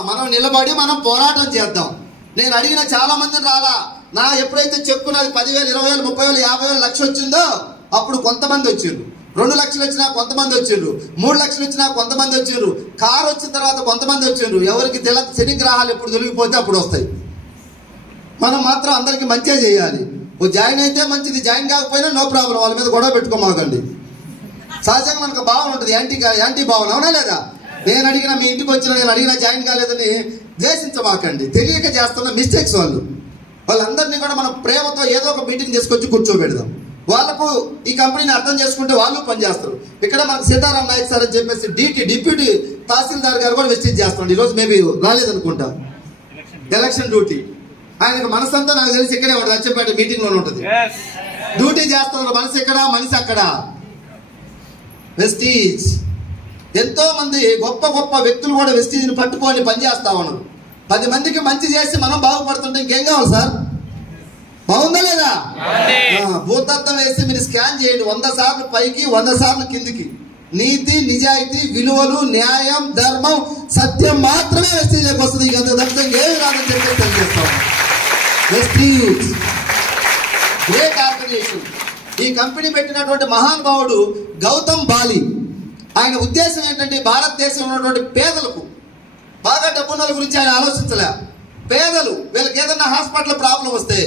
మనం నిలబడి మనం పోరాటం చేద్దాం. నేను అడిగిన చాలా మందిని రాలా. నా ఎప్పుడైతే చెప్పుకున్నది 10,000, 20,000, 30,000, 50,000, లక్ష వచ్చిందో అప్పుడు కొంతమంది వచ్చిండ్రు. 2 లక్షలు వచ్చినా కొంతమంది వచ్చిండ్రు, 3 లక్షలు వచ్చినా కొంతమంది వచ్చిండ్రు, కారు వచ్చిన తర్వాత కొంతమంది వచ్చిండ్రు. ఎవరికి శని గ్రహాలు ఎప్పుడు తొలగిపోతే అప్పుడు వస్తాయి. మనం మాత్రం అందరికి మంచిగా చేయాలి. ఓ జాయిన్ అయితే మంచిది, జాయిన్ కాకపోయినా నో ప్రాబ్లం, వాళ్ళ మీద గొడవ పెట్టుకోమాకండి. సహజంగా మనకు భావన ఉంటుంది, యాంటీ భావన, అవునా లేదా? నేను అడిగినా, మీ ఇంటికి వచ్చినా, నేను అడిగినా జాయిన్ కాలేదని ద్వేషించమాకండి. తెలియక చేస్తున్న మిస్టేక్స్ వాళ్ళందరినీ కూడా మనం ప్రేమతో ఏదో ఒక మీటింగ్ చేసుకొచ్చి కూర్చోబెడదాం. వాళ్ళకు ఈ కంపెనీని అర్థం చేసుకుంటే వాళ్ళు పనిచేస్తారు. ఇక్కడ మనకు సీతారాం నాయక్ సార్ అని చెప్పేసి డిప్యూటీ తహసీల్దార్ గారు కూడా వెస్టీజ్ చేస్తున్నాడు. ఈరోజు మేబీ రాలేదనుకుంటా, ఎలక్షన్ డ్యూటీ. ఆయనకు మనసంతా నాకు తెలిసి ఇక్కడే వాడు రచ్చపేట మీటింగ్ లోనే ఉంటుంది. డ్యూటీ చేస్తున్నారు. మనసు ఎక్కడ, మనిషి అక్కడ. వెస్టీజ్. ఎంతో మంది గొప్ప గొప్ప వ్యక్తులు కూడా వెస్టీజ్ని పట్టుకొని పనిచేస్తా ఉన్నారు. 10 మందికి మంచి చేసి మనం బాగుపడుతుంటే ఇంకేం కావాలి సార్? బాగుందా లేదా? భూతత్వం వేసి మీరు స్కాన్ చేయండి, 100 సార్లు పైకి 100 సార్లు కిందికి. నీతి, నిజాయితీ, విలువలు, న్యాయం, ధర్మం, సత్యం మాత్రమే వెస్టీజ్కి వస్తుంది. ఇక తప్పితే ఏమి రాదని చెప్పి తెలియజేస్తాం. Vestige great organisation. ఈ కంపెనీ పెట్టినటువంటి మహానుభావుడు గౌతమ్ బాలి. ఆయన ఉద్దేశం ఏంటంటే భారతదేశంలో ఉన్నటువంటి పేదలకు, బాగా డబ్బున్న గురించి ఆయన ఆలోచించలే. పేదలు, వీళ్ళకి ఏదైనా హాస్పిటల్ ప్రాబ్లం వస్తే,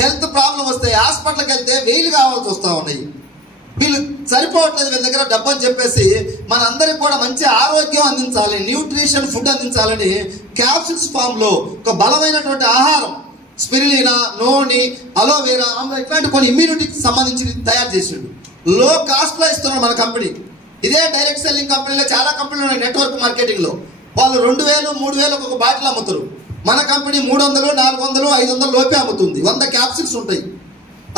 హెల్త్ ప్రాబ్లం వస్తే హాస్పిటల్కి వెళ్తే 1000 కావాల్సి వస్తూ ఉన్నాయి. వీళ్ళు సరిపోవట్లేదు వీళ్ళ దగ్గర డబ్బు అని చెప్పేసి మనందరికి కూడా మంచి ఆరోగ్యం అందించాలి, న్యూట్రిషన్ ఫుడ్ అందించాలని క్యాప్సూల్స్ ఫామ్లో ఒక బలమైనటువంటి ఆహారం, స్పిరులినా, నూనె, అలోవెరా, ఇట్లాంటి కొన్ని ఇమ్యూనిటీకి సంబంధించి తయారు చేసిండు. లో కాస్ట్లో ఇస్తున్నాడు మన కంపెనీ. ఇదే డైరెక్ట్ సెల్లింగ్ కంపెనీలో చాలా కంపెనీలు ఉన్నాయి. నెట్వర్క్ మార్కెటింగ్లో వాళ్ళు 2000, 3000 ఒక బాటిల్ అమ్ముతారు. మన కంపెనీ 300, 400, 500 లోపే అమ్ముతుంది. 100 క్యాప్సూల్స్ ఉంటాయి.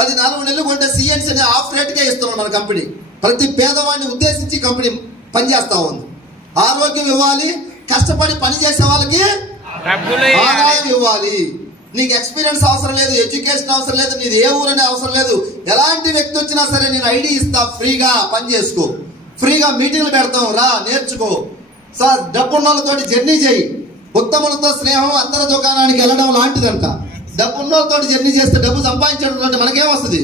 అది 4 నెలలు కొంటే సిఎన్సీ అనే ఆఫ్ రేట్గా ఇస్తున్నాడు మన కంపెనీ. ప్రతి పేదవాడిని ఉద్దేశించి కంపెనీ పనిచేస్తూ ఉంది. ఆరోగ్యం ఇవ్వాలి, కష్టపడి పని చేసే వాళ్ళకి ఆదాయం ఇవ్వాలి. నీకు ఎక్స్పీరియన్స్ అవసరం లేదు, ఎడ్యుకేషన్ అవసరం లేదు, నీది ఏ ఊరనే అవసరం లేదు. ఎలాంటి వ్యక్తి వచ్చినా సరే నేను ఐడి ఇస్తా, ఫ్రీగా పని చేసుకో, ఫ్రీగా మీటింగ్లు పెడతాం, రా నేర్చుకో. సార్ డబ్బున్న వాళ్ళతోటి జర్నీ చేయి. ఉత్తములతో స్నేహం అంతర దుకాణానికి వెళ్ళడం లాంటిదంట. డబ్బున్న వాళ్ళతో జర్నీ చేస్తే డబ్బు సంపాదించడం అంటే మనకేం వస్తుంది?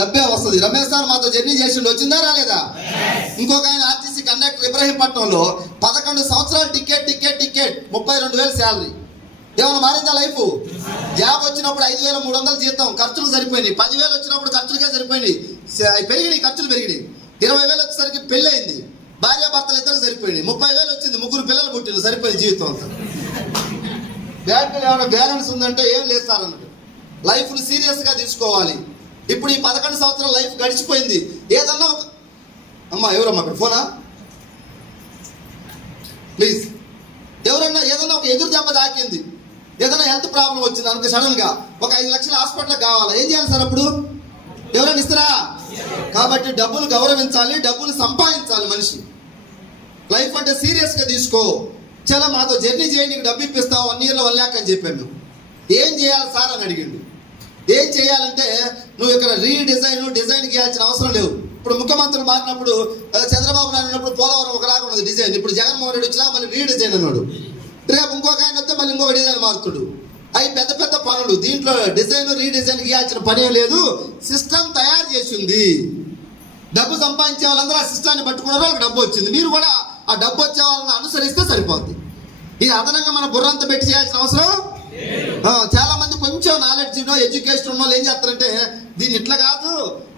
డబ్బే వస్తుంది. రమేష్ సార్ మాతో జర్నీ చేసిండు, వచ్చిందా రాలేదా? ఇంకొక ఆయన ఆర్టీసీ కండక్టర్ ఇబ్రహీంపట్నంలో 11 సంవత్సరాలు టికెట్ 32,000 శాలరీ. ఏమైనా మారిందా లైఫ్? జాబ్ వచ్చినప్పుడు 5,300 జీతం, ఖర్చులు సరిపోయినాయి. 10,000 వచ్చినప్పుడు ఖర్చులకే సరిపోయినాయి, పెరిగినాయి, ఖర్చులు పెరిగినాయి. 20,000 వచ్చేసరికి పెళ్ళి అయింది, భార్య భర్తలు ఇద్దరు సరిపోయినాయి. 30,000 వచ్చింది, 3 పిల్లలు పుట్టింది, సరిపోయింది జీవితం అంతా. బ్యాంకులో ఏమైనా బ్యాలెన్స్ ఉందంటే ఏం లేదు సార్ అన్నట్టు. లైఫ్ని సీరియస్గా తీసుకోవాలి. ఇప్పుడు ఈ 11 సంవత్సరాల లైఫ్ గడిచిపోయింది. ఏదన్నా ఒక అమ్మా, ఎవరమ్మా అక్కడ ఫోనా ప్లీజ్, ఎవరన్నా ఏదన్నా ఒక ఎదురు దెబ్బ తాకింది, ఏదైనా హెల్త్ ప్రాబ్లం వచ్చింది అనుకో, సడన్గా ఒక 5 లక్షల హాస్పిటల్ కావాలి, ఏం చేయాలి సార్ అప్పుడు? ఎవరైనా ఇస్తారా? కాబట్టి డబ్బులు గౌరవించాలి, డబ్బులు సంపాదించాలి మనిషి. లైఫ్ అంటే సీరియస్గా తీసుకో. చాలా మాతో జర్నీ చేయండి, నీకు డబ్బు ఇప్పిస్తాం, 1 ఇయర్లో 1 lakh అని చెప్పాను. ఏం చేయాలి సార్ అని అడిగిండు. ఏం చేయాలంటే నువ్వు ఇక్కడ డిజైన్ గీయాల్సిన అవసరం లేవు. ఇప్పుడు ముఖ్యమంత్రులు మారినప్పుడు చంద్రబాబు నాయుడు ఉన్నప్పుడు పోలవరం ఒకలాగా ఉన్నది డిజైన్. ఇప్పుడు జగన్మోహన్ రెడ్డి వచ్చినా మళ్ళీ రీడిజైన్ అన్నాడు. రేపు ఇంకొక ఆయన వస్తే మళ్ళీ ఇంకొక డిజైన్ మారుతాడు. అవి పెద్ద పెద్ద పనులు. దీంట్లో డిజైన్ రీడిజైన్ గీయాల్సిన పనే లేదు. సిస్టమ్ తయారు చేసింది. డబ్బు సంపాదించే వాళ్ళందరూ ఆ సిస్టాన్ని పట్టుకున్నారు, వాళ్ళకి డబ్బు వచ్చింది. మీరు కూడా ఆ డబ్బు వచ్చే వాళ్ళని అనుసరిస్తే సరిపోద్ది. ఇది అదనంగా మన బుర్రంతా పెట్టి చేయాల్సిన అవసరం. చాలా మంది కొంచెం నాలెడ్జ్ ఎడ్యుకేషన్ ఉన్న వాళ్ళు ఏం చేస్తారంటే దీన్ని ఇట్లా కాదు,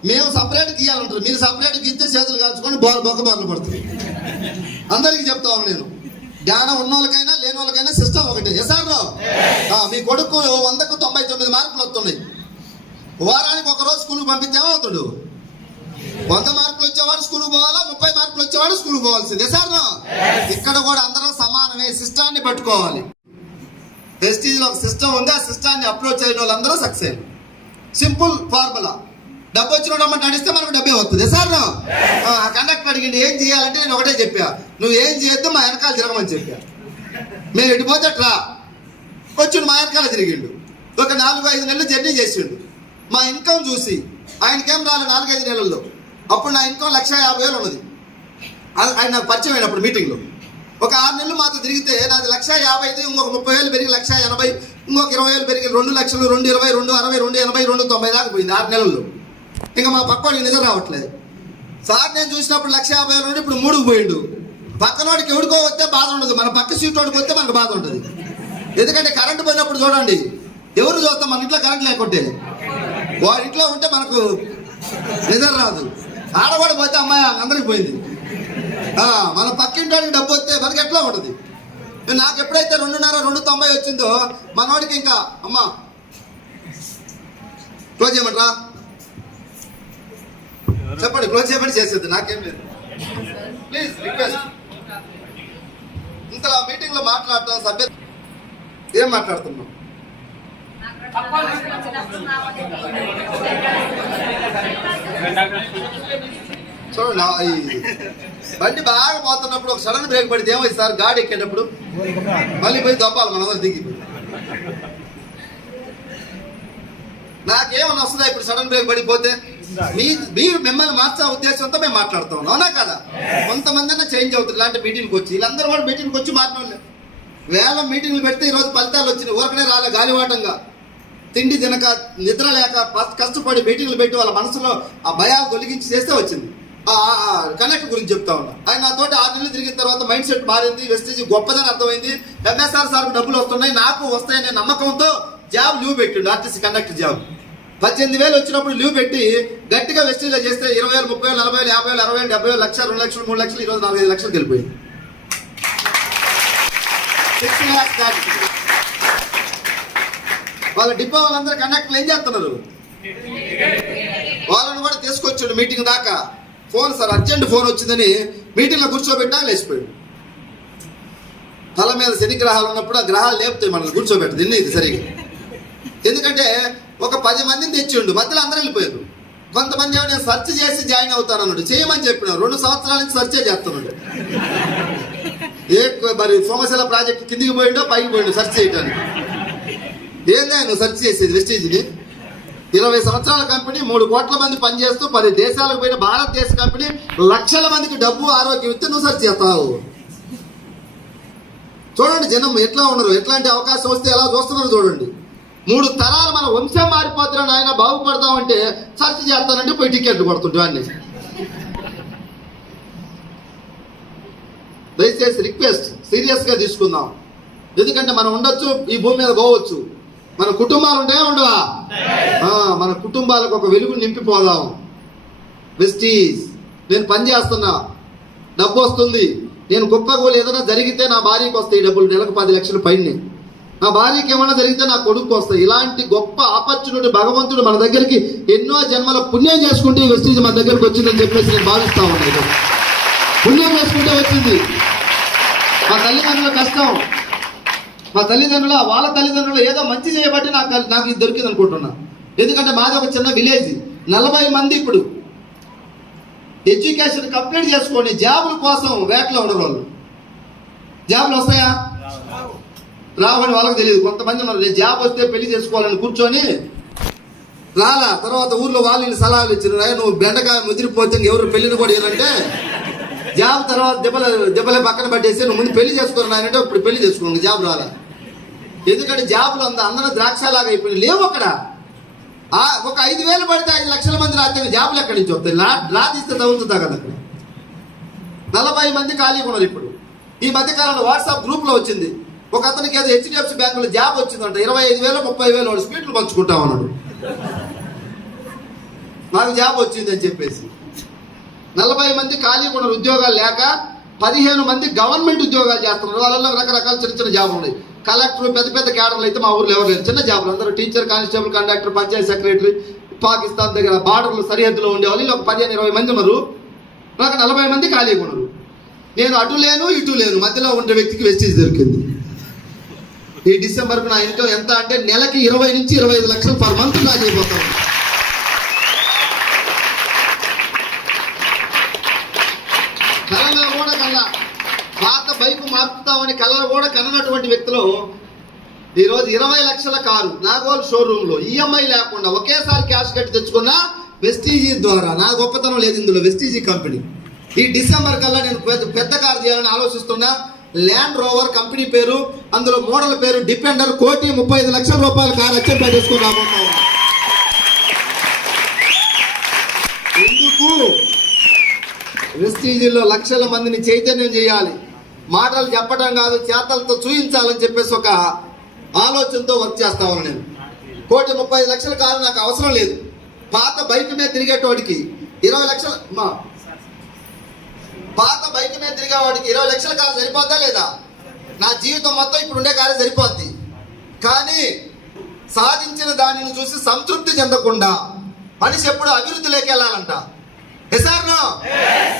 మేము సపరేట్ గీయాలంటారు. మీరు సపరేట్ గీస్తే చేతులు కాల్చుకొని బొక్కబార్లు పడుతుంది. అందరికీ చెప్తా ఉన్నాను నేను, జ్ఞానం ఉన్న వాళ్ళకైనా లేని వాళ్ళకైనా సిస్టమ్ ఒకటే. సార్ మీ కొడుకు 100కు 99 మార్కులు వస్తున్నాయి. వారానికి ఒక రోజు స్కూల్కి పంపిస్తే ఏమవుతాడు? 100 మార్కులు వచ్చేవాడు స్కూల్కి పోవాలా, 30 మార్కులు వచ్చేవాడు స్కూల్కి పోవాల్సిందే. సార్ ఇక్కడ కూడా అందరం సమానమే. సిస్టాన్ని పట్టుకోవాలి. వెస్టీజ్లో ఒక సిస్టమ్ ఉంది. ఆ సిస్టాన్ని అప్రోచ్ అయిన వాళ్ళందరూ సక్సెస్. Simple formula. డబ్బు వచ్చిన నడిస్తే మనకు డబ్బే వస్తుంది. సార్ కండక్టర్ అడిగింది ఏం చేయాలంటే నేను ఒకటే చెప్పా, నువ్వు ఏం చేయొద్దు, మా వెనకాల తిరగమని చెప్పా. మేము ఎటుపోతే అట్లా వచ్చిండు, మా వెనకాల తిరిగిండు. ఒక 4-5 నెలలు జర్నీ చేసిండు. మా ఇన్కమ్ చూసి ఆయనకేం రాలేదు 4-5 నెలల్లో. అప్పుడు నా ఇన్కమ్ 1,50,000 ఉన్నది. ఆయన నాకు పరిచయం అయినప్పుడు మీటింగ్లో. ఒక 6 నెలలు మాతో తిరిగితే నాది 1,50,000 అయితే ఇంకొక 30,000 పెరిగి 1,80,000, ఇంకొక 20,000 పెరిగి 2 లక్షలు, 2,20,000, 2,60,000, 2,80,000, 2,90 దాకా పోయింది 6 నెలల్లో. ఇంకా మా పక్కవాడికి నిద్ర రావట్లేదు. సార్ నేను చూసినప్పుడు 1,50,000 నుండి ఇప్పుడు 3కు పోయిండు. పక్కనోడికి ఎవడికో వస్తే బాధ ఉండదు, మన పక్క సీట్ వాడికి వస్తే మనకు బాధ ఉంటుంది. ఎందుకంటే కరెంటు పోయినప్పుడు చూడండి, ఎవరు చూస్తాం మన ఇంట్లో కరెంట్ లేకుంటే. వాడి ఇంట్లో ఉంటే మనకు నిద్ర రాదు. ఆడవాడు పోతే అమ్మాయి అందరికి పోయింది. మన పక్కింటి డబ్బు వస్తే మనకి ఎట్లా ఉంటుంది? నాకు ఎప్పుడైతే 2.5-2.90 వచ్చిందో మనోడికి ఇంకా అమ్మా క్లోజ్ చేయమంటారా? చెప్పండి, క్లోజ్ చేయమని చేసేది నాకేం లేదు. Please request. ఇంతలా మీటింగ్ లో మాట్లాడతాం, సభ్యత ఏం మాట్లాడుతున్నాం? చూడండి ఈ బండి బాగా పోతున్నప్పుడు ఒక సడన్ బ్రేక్ పడితే ఏమైంది సార్? గాడి ఎక్కేటప్పుడు మళ్ళీ పోయి దొప్పాలి మనందరం దిగి. నాకేమన్నా వస్తుందా ఇప్పుడు సడన్ బ్రేక్ పడిపోతే? మీరు మిమ్మల్ని మార్చే ఉద్దేశంతో మేము మాట్లాడుతాం, అవునా కదా? కొంతమంది అన్న చేంజ్ అవుతుంది ఇలాంటి మీటింగ్కి వచ్చి. వీళ్ళందరూ కూడా మీటింగ్కి వచ్చి మాట్లాడలే. వేల మీటింగ్లు పెడితే ఈరోజు ఫలితాలు వచ్చినాయి. ఊరకనే రాలే, గాలివాటంగా తిండి తినక నిద్ర లేక కష్టపడి మీటింగ్లు పెట్టి వాళ్ళ మనసులో ఆ భయాలు తొలగించి చేస్తే వచ్చింది. కనెక్ట్ గురించి చెప్తా ఉన్నా. ఆయన నాతోటి 6 నెలలు తిరిగిన తర్వాత మైండ్ సెట్ మారింది. వెస్టీజ్ గొప్పదని అర్థమైంది. ఎంఎస్ఆర్ సార్కు డబ్బులు వస్తున్నాయి, నాకు వస్తాయనే నమ్మకంతో జాబ్ లీవ్ పెట్టిండు. ఆర్టీసీ కండక్టర్ జాబ్ 18,000 వచ్చినప్పుడు లీవ్ పెట్టి గట్టిగా వెస్టీజ్లో చేస్తే 20,000, 30,000, 40,000, 50,000, 60,000, 70,000, 1 లక్ష, 2 లక్షలు, 3 లక్షలు, ఈరోజు 4-5 లక్షలు వెళ్ళిపోయింది. 6 lakhs దాటి. వాళ్ళ డిపో వాళ్ళందరూ కండక్టర్లు ఏం చేస్తున్నారు? వాళ్ళని కూడా తీసుకొచ్చాడు మీటింగ్ దాకా. ఫోన్ సార్ అర్జెంట్ ఫోన్ వచ్చిందని మీటింగ్లో కూర్చోబెట్టా లేచిపోయాడు. తల మీద శని గ్రహాలు ఉన్నప్పుడు ఆ గ్రహాలు లేపుతాయి మనల్ని, కూర్చోబెట్టదు. ఇది సరిగా. ఎందుకంటే ఒక 10 మందిని తెచ్చిండు, మధ్యలో అందరూ వెళ్ళిపోయారు. కొంతమంది ఏమో నేను సెర్చ్ చేసి జాయిన్ అవుతాను అన్నాడు. చేయమని చెప్పినాడు. 2 సంవత్సరాల నుంచి సెర్చే చేస్తున్నాడు. మరి సోమశిల ప్రాజెక్ట్ కిందికి పోయిండో పైకి పోయిండో సెర్చ్ చేయడానికి. ఏందా నువ్వు సెర్చ్ చేసేది వెస్టీజ్ని? 20 సంవత్సరాల కంపెనీ, 3 కోట్ల మంది పనిచేస్తూ 10 దేశాలకు పోయిన భారతదేశ కంపెనీ, లక్షల మందికి డబ్బు ఆరోగ్యం ఇస్తే నువ్వు సెర్చ్ చేస్తావు. చూడండి జనం ఎట్లా ఉన్నారు, ఎట్లాంటి అవకాశం వస్తే ఎలా చూస్తున్నారు చూడండి. 3 తరాలు మన వంశం మారిపోతున్నాడు. ఆయన బాగుపడతామంటే సెర్చ్ చేస్తానంటే పోయి టికెట్లు కొడుతుంటే అన్ని. దయచేసి రిక్వెస్ట్ సీరియస్గా తీసుకుందాం. ఎందుకంటే మనం ఉండొచ్చు, ఈ భూమి మీద పోవచ్చు. మన కుటుంబాలు ఉంటాయా ఉండవా? మన కుటుంబాలకు ఒక వెలుగు నింపిపోదాం. వెస్టీజ్ నేను పని చేస్తున్నా, డబ్బు వస్తుంది. నేను కుప్పగోలు ఏదైనా జరిగితే నా భార్యకి వస్తాయి డబ్బులు, నెలకు 10 లక్షల పైన. నా భార్యకి ఏమైనా జరిగితే నా కొడుకు వస్తాయి. ఇలాంటి గొప్ప ఆపర్చునిటీ భగవంతుడు మన దగ్గరికి ఎన్నో జన్మల పుణ్యం చేసుకుంటే ఈ వెస్టీజ్ మన దగ్గరికి వచ్చిందని చెప్పేసి నేను భావిస్తా ఉన్నాను. పుణ్యం చేసుకుంటే వచ్చింది. మా తల్లిదండ్రుల కష్టం, మా తల్లిదండ్రుల వాళ్ళ తల్లిదండ్రులు ఏదో మంచి చేయబట్టి నాకు ఇది దొరికింది అనుకుంటున్నా. ఎందుకంటే మాది ఒక చిన్న విలేజ్. 40 మంది ఇప్పుడు ఎడ్యుకేషన్ కంప్లీట్ చేసుకొని జాబుల కోసం వేటలో ఉండరు. వాళ్ళు జాబులు వస్తాయా? రావని వాళ్ళకి తెలియదు. కొంతమంది ఉన్నారు జాబ్ వస్తే పెళ్లి చేసుకోవాలని కూర్చొని రాలా. తర్వాత ఊర్లో వాళ్ళు సలహాలు ఇచ్చిన, నువ్వు బెండకాయ ముదిరిపోతే ఎవరు పెళ్లిని కూడా ఏంటంటే జాబ్ తర్వాత దెబ్బలే పక్కన పట్టేసి నువ్వు ముందు పెళ్లి చేసుకోరు అంటే ఇప్పుడు పెళ్లి చేసుకోండి, జాబ్ రాలా. ఎందుకంటే జాబులు అందరూ ద్రాక్షలాగా అయిపోయినాయి, లేవు అక్కడ. ఒక 5,000 పడితే 5 లక్షల మంది రాజ్యాంగ జాబులు ఎక్కడి నుంచి వస్తాయి? లా తీస్తే తగులుతుందా కదా. అక్కడ 40 మంది ఖాళీగా ఉన్నారు. ఇప్పుడు ఈ మధ్యకాలంలో వాట్సాప్ గ్రూప్లో వచ్చింది, ఒక అతనికి ఏదో HDFC బ్యాంకులో జాబ్ వచ్చిందంట. 25,000, 30,000 వాడు స్వీట్లు పంచుకుంటా ఉన్నాడు. నాకు జాబ్ వచ్చింది అని చెప్పేసి 40 మంది ఖాళీగా ఉన్నారు, ఉద్యోగాలు లేక. 15 మంది గవర్నమెంట్ ఉద్యోగాలు చేస్తున్నారు. వాళ్ళలో రకరకాల చిన్న చిన్న జాబులు ఉన్నాయి. కలెక్టర్, పెద్ద పెద్ద క్యాడర్లు అయితే మా ఊర్లో ఎవరు లేరు. చిన్న జాబులు అందరూ teacher, constable, conductor, panchayat secretary, Pakistan దగ్గర బార్డర్లు సరిహద్దులో ఉండేవాళ్ళు ఒక 15-20 మంది ఉన్నారు. నాకు 40 మంది ఖాళీగా ఉన్నారు. నేను అటు లేను ఇటు లేను, మధ్యలో ఉండే వ్యక్తికి వెస్టీజ్ దొరికింది. ఈ డిసెంబర్కు నా ఇన్కమ్ ఎంత అంటే నెలకి 20 నుంచి 25 లక్షలు పర్ మంత్ నాకు అయిపోతాను. కళలో కూడా పాత బైక్ మార్పుతామని కళలు కూడా కననటువంటి వ్యక్తులు ఈరోజు 20 లక్షల కారు నాగోల్ షోరూమ్ లో ఈఎంఐ లేకుండా ఒకేసారి క్యాష్ కట్టి తెచ్చుకున్న వెస్టీజీ ద్వారా. నా గొప్పతనం లేదు ఇందులో, వెస్టీజీ కంపెనీ. ఈ డిసెంబర్ కల్లా నేను పెద్ద కారు తీయాలని ఆలోచిస్తున్నా. ల్యాండ్ రోవర్ కంపెనీ పేరు, అందులో మోడల్ పేరు డిపెండర్. 1,35 లక్షల రూపాయల కారు అచ్చంపై చేసుకుని రాబోతాం. ఎందుకు? వెస్టీజీలో లక్షల మందిని చైతన్యం చేయాలి. మాటలు చెప్పడం కాదు, చేతలతో చూపించాలని చెప్పేసి ఒక ఆలోచనతో వర్క్ చేస్తా ఉన్నాను నేను. 1,35 లక్షల కారు నాకు అవసరం లేదు. పాత బైక్ మీద తిరిగేటోడికి 20 లక్షల పాత బైక్ మీద తిరిగేవాడికి 20 లక్షల కారు సరిపోద్దా లేదా? నా జీవితం మొత్తం ఇప్పుడు ఉండే కారు సరిపోద్ది. కానీ సాధించిన దానిని చూసి సంతృప్తి చెందకుండా మనిషి ఎప్పుడు అభివృద్ధిలోకి వెళ్ళాలంట.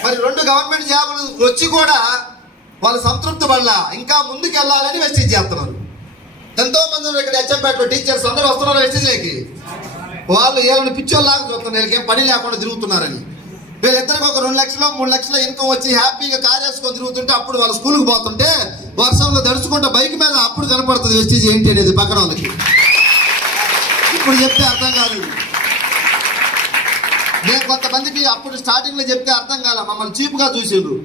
మరి 2 గవర్నమెంట్ జాబులు వచ్చి కూడా వాళ్ళు సంతృప్తి పడలా, ఇంకా ముందుకు వెళ్ళాలని వెస్టీజ్ చేస్తున్నారు. ఎంతో మంది ఇక్కడ హెచ్ఎంపేటలో టీచర్స్ అందరూ వస్తున్నారు వెస్టీజ్లోకి. వాళ్ళు వీళ్ళని పిచ్చోళ్ళలాగా చూస్తున్నారు, వీళ్ళకి ఏం పని లేకుండా తిరుగుతున్నారని. వీళ్ళిద్దరికి ఒక 2 లక్షలు 3 లక్షల ఇన్కమ్ వచ్చి హ్యాపీగా కార్ వేసుకొని తిరుగుతుంటే అప్పుడు వాళ్ళ స్కూల్కి పోతుంటే వర్షంలో దడుచుకుంటే బైక్ మీద అప్పుడు కనపడుతుంది వెస్టీజ్ ఏంటి అనేది పక్కన వాళ్ళకి. ఇప్పుడు చెప్తే అర్థం కాదు. నేను కొంతమందికి అప్పుడు స్టార్టింగ్లో చెప్తే అర్థం కాల, మమ్మల్ని చీప్గా చూసిండ్రు.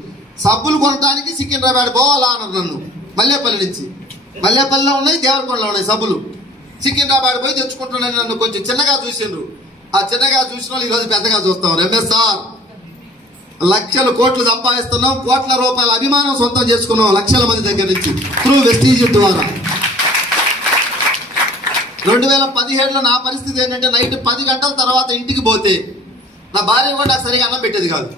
సబ్బులు కొనడానికి సికింద్రాబాద్ పోవాలా అన్నారు నన్ను. మల్లేపల్లి నుంచి, మల్లేపల్లిలో ఉన్నాయి, దేవరకొండలో ఉన్నాయి సబ్బులు. సికింద్రాబాద్ పోయి తెచ్చుకుంటున్నాను. నన్ను కొంచెం చిన్నగా చూసిండ్రు. ఆ చిన్నగా చూసిన వాళ్ళు ఈరోజు పెద్దగా చూస్తాం. రమేష్ సార్, లక్షల కోట్లు సంపాదిస్తున్నాం, కోట్ల రూపాయల అభిమానం సొంతం చేసుకున్నాం లక్షల మంది దగ్గర నుంచి త్రూ వెస్టీజ్ ద్వారా. 2017లో నా పరిస్థితి ఏంటంటే నైట్ 10 గంటల తర్వాత ఇంటికి పోతే నా భార్య కూడా నాకు సరిగా అన్నం పెట్టేది కాదు.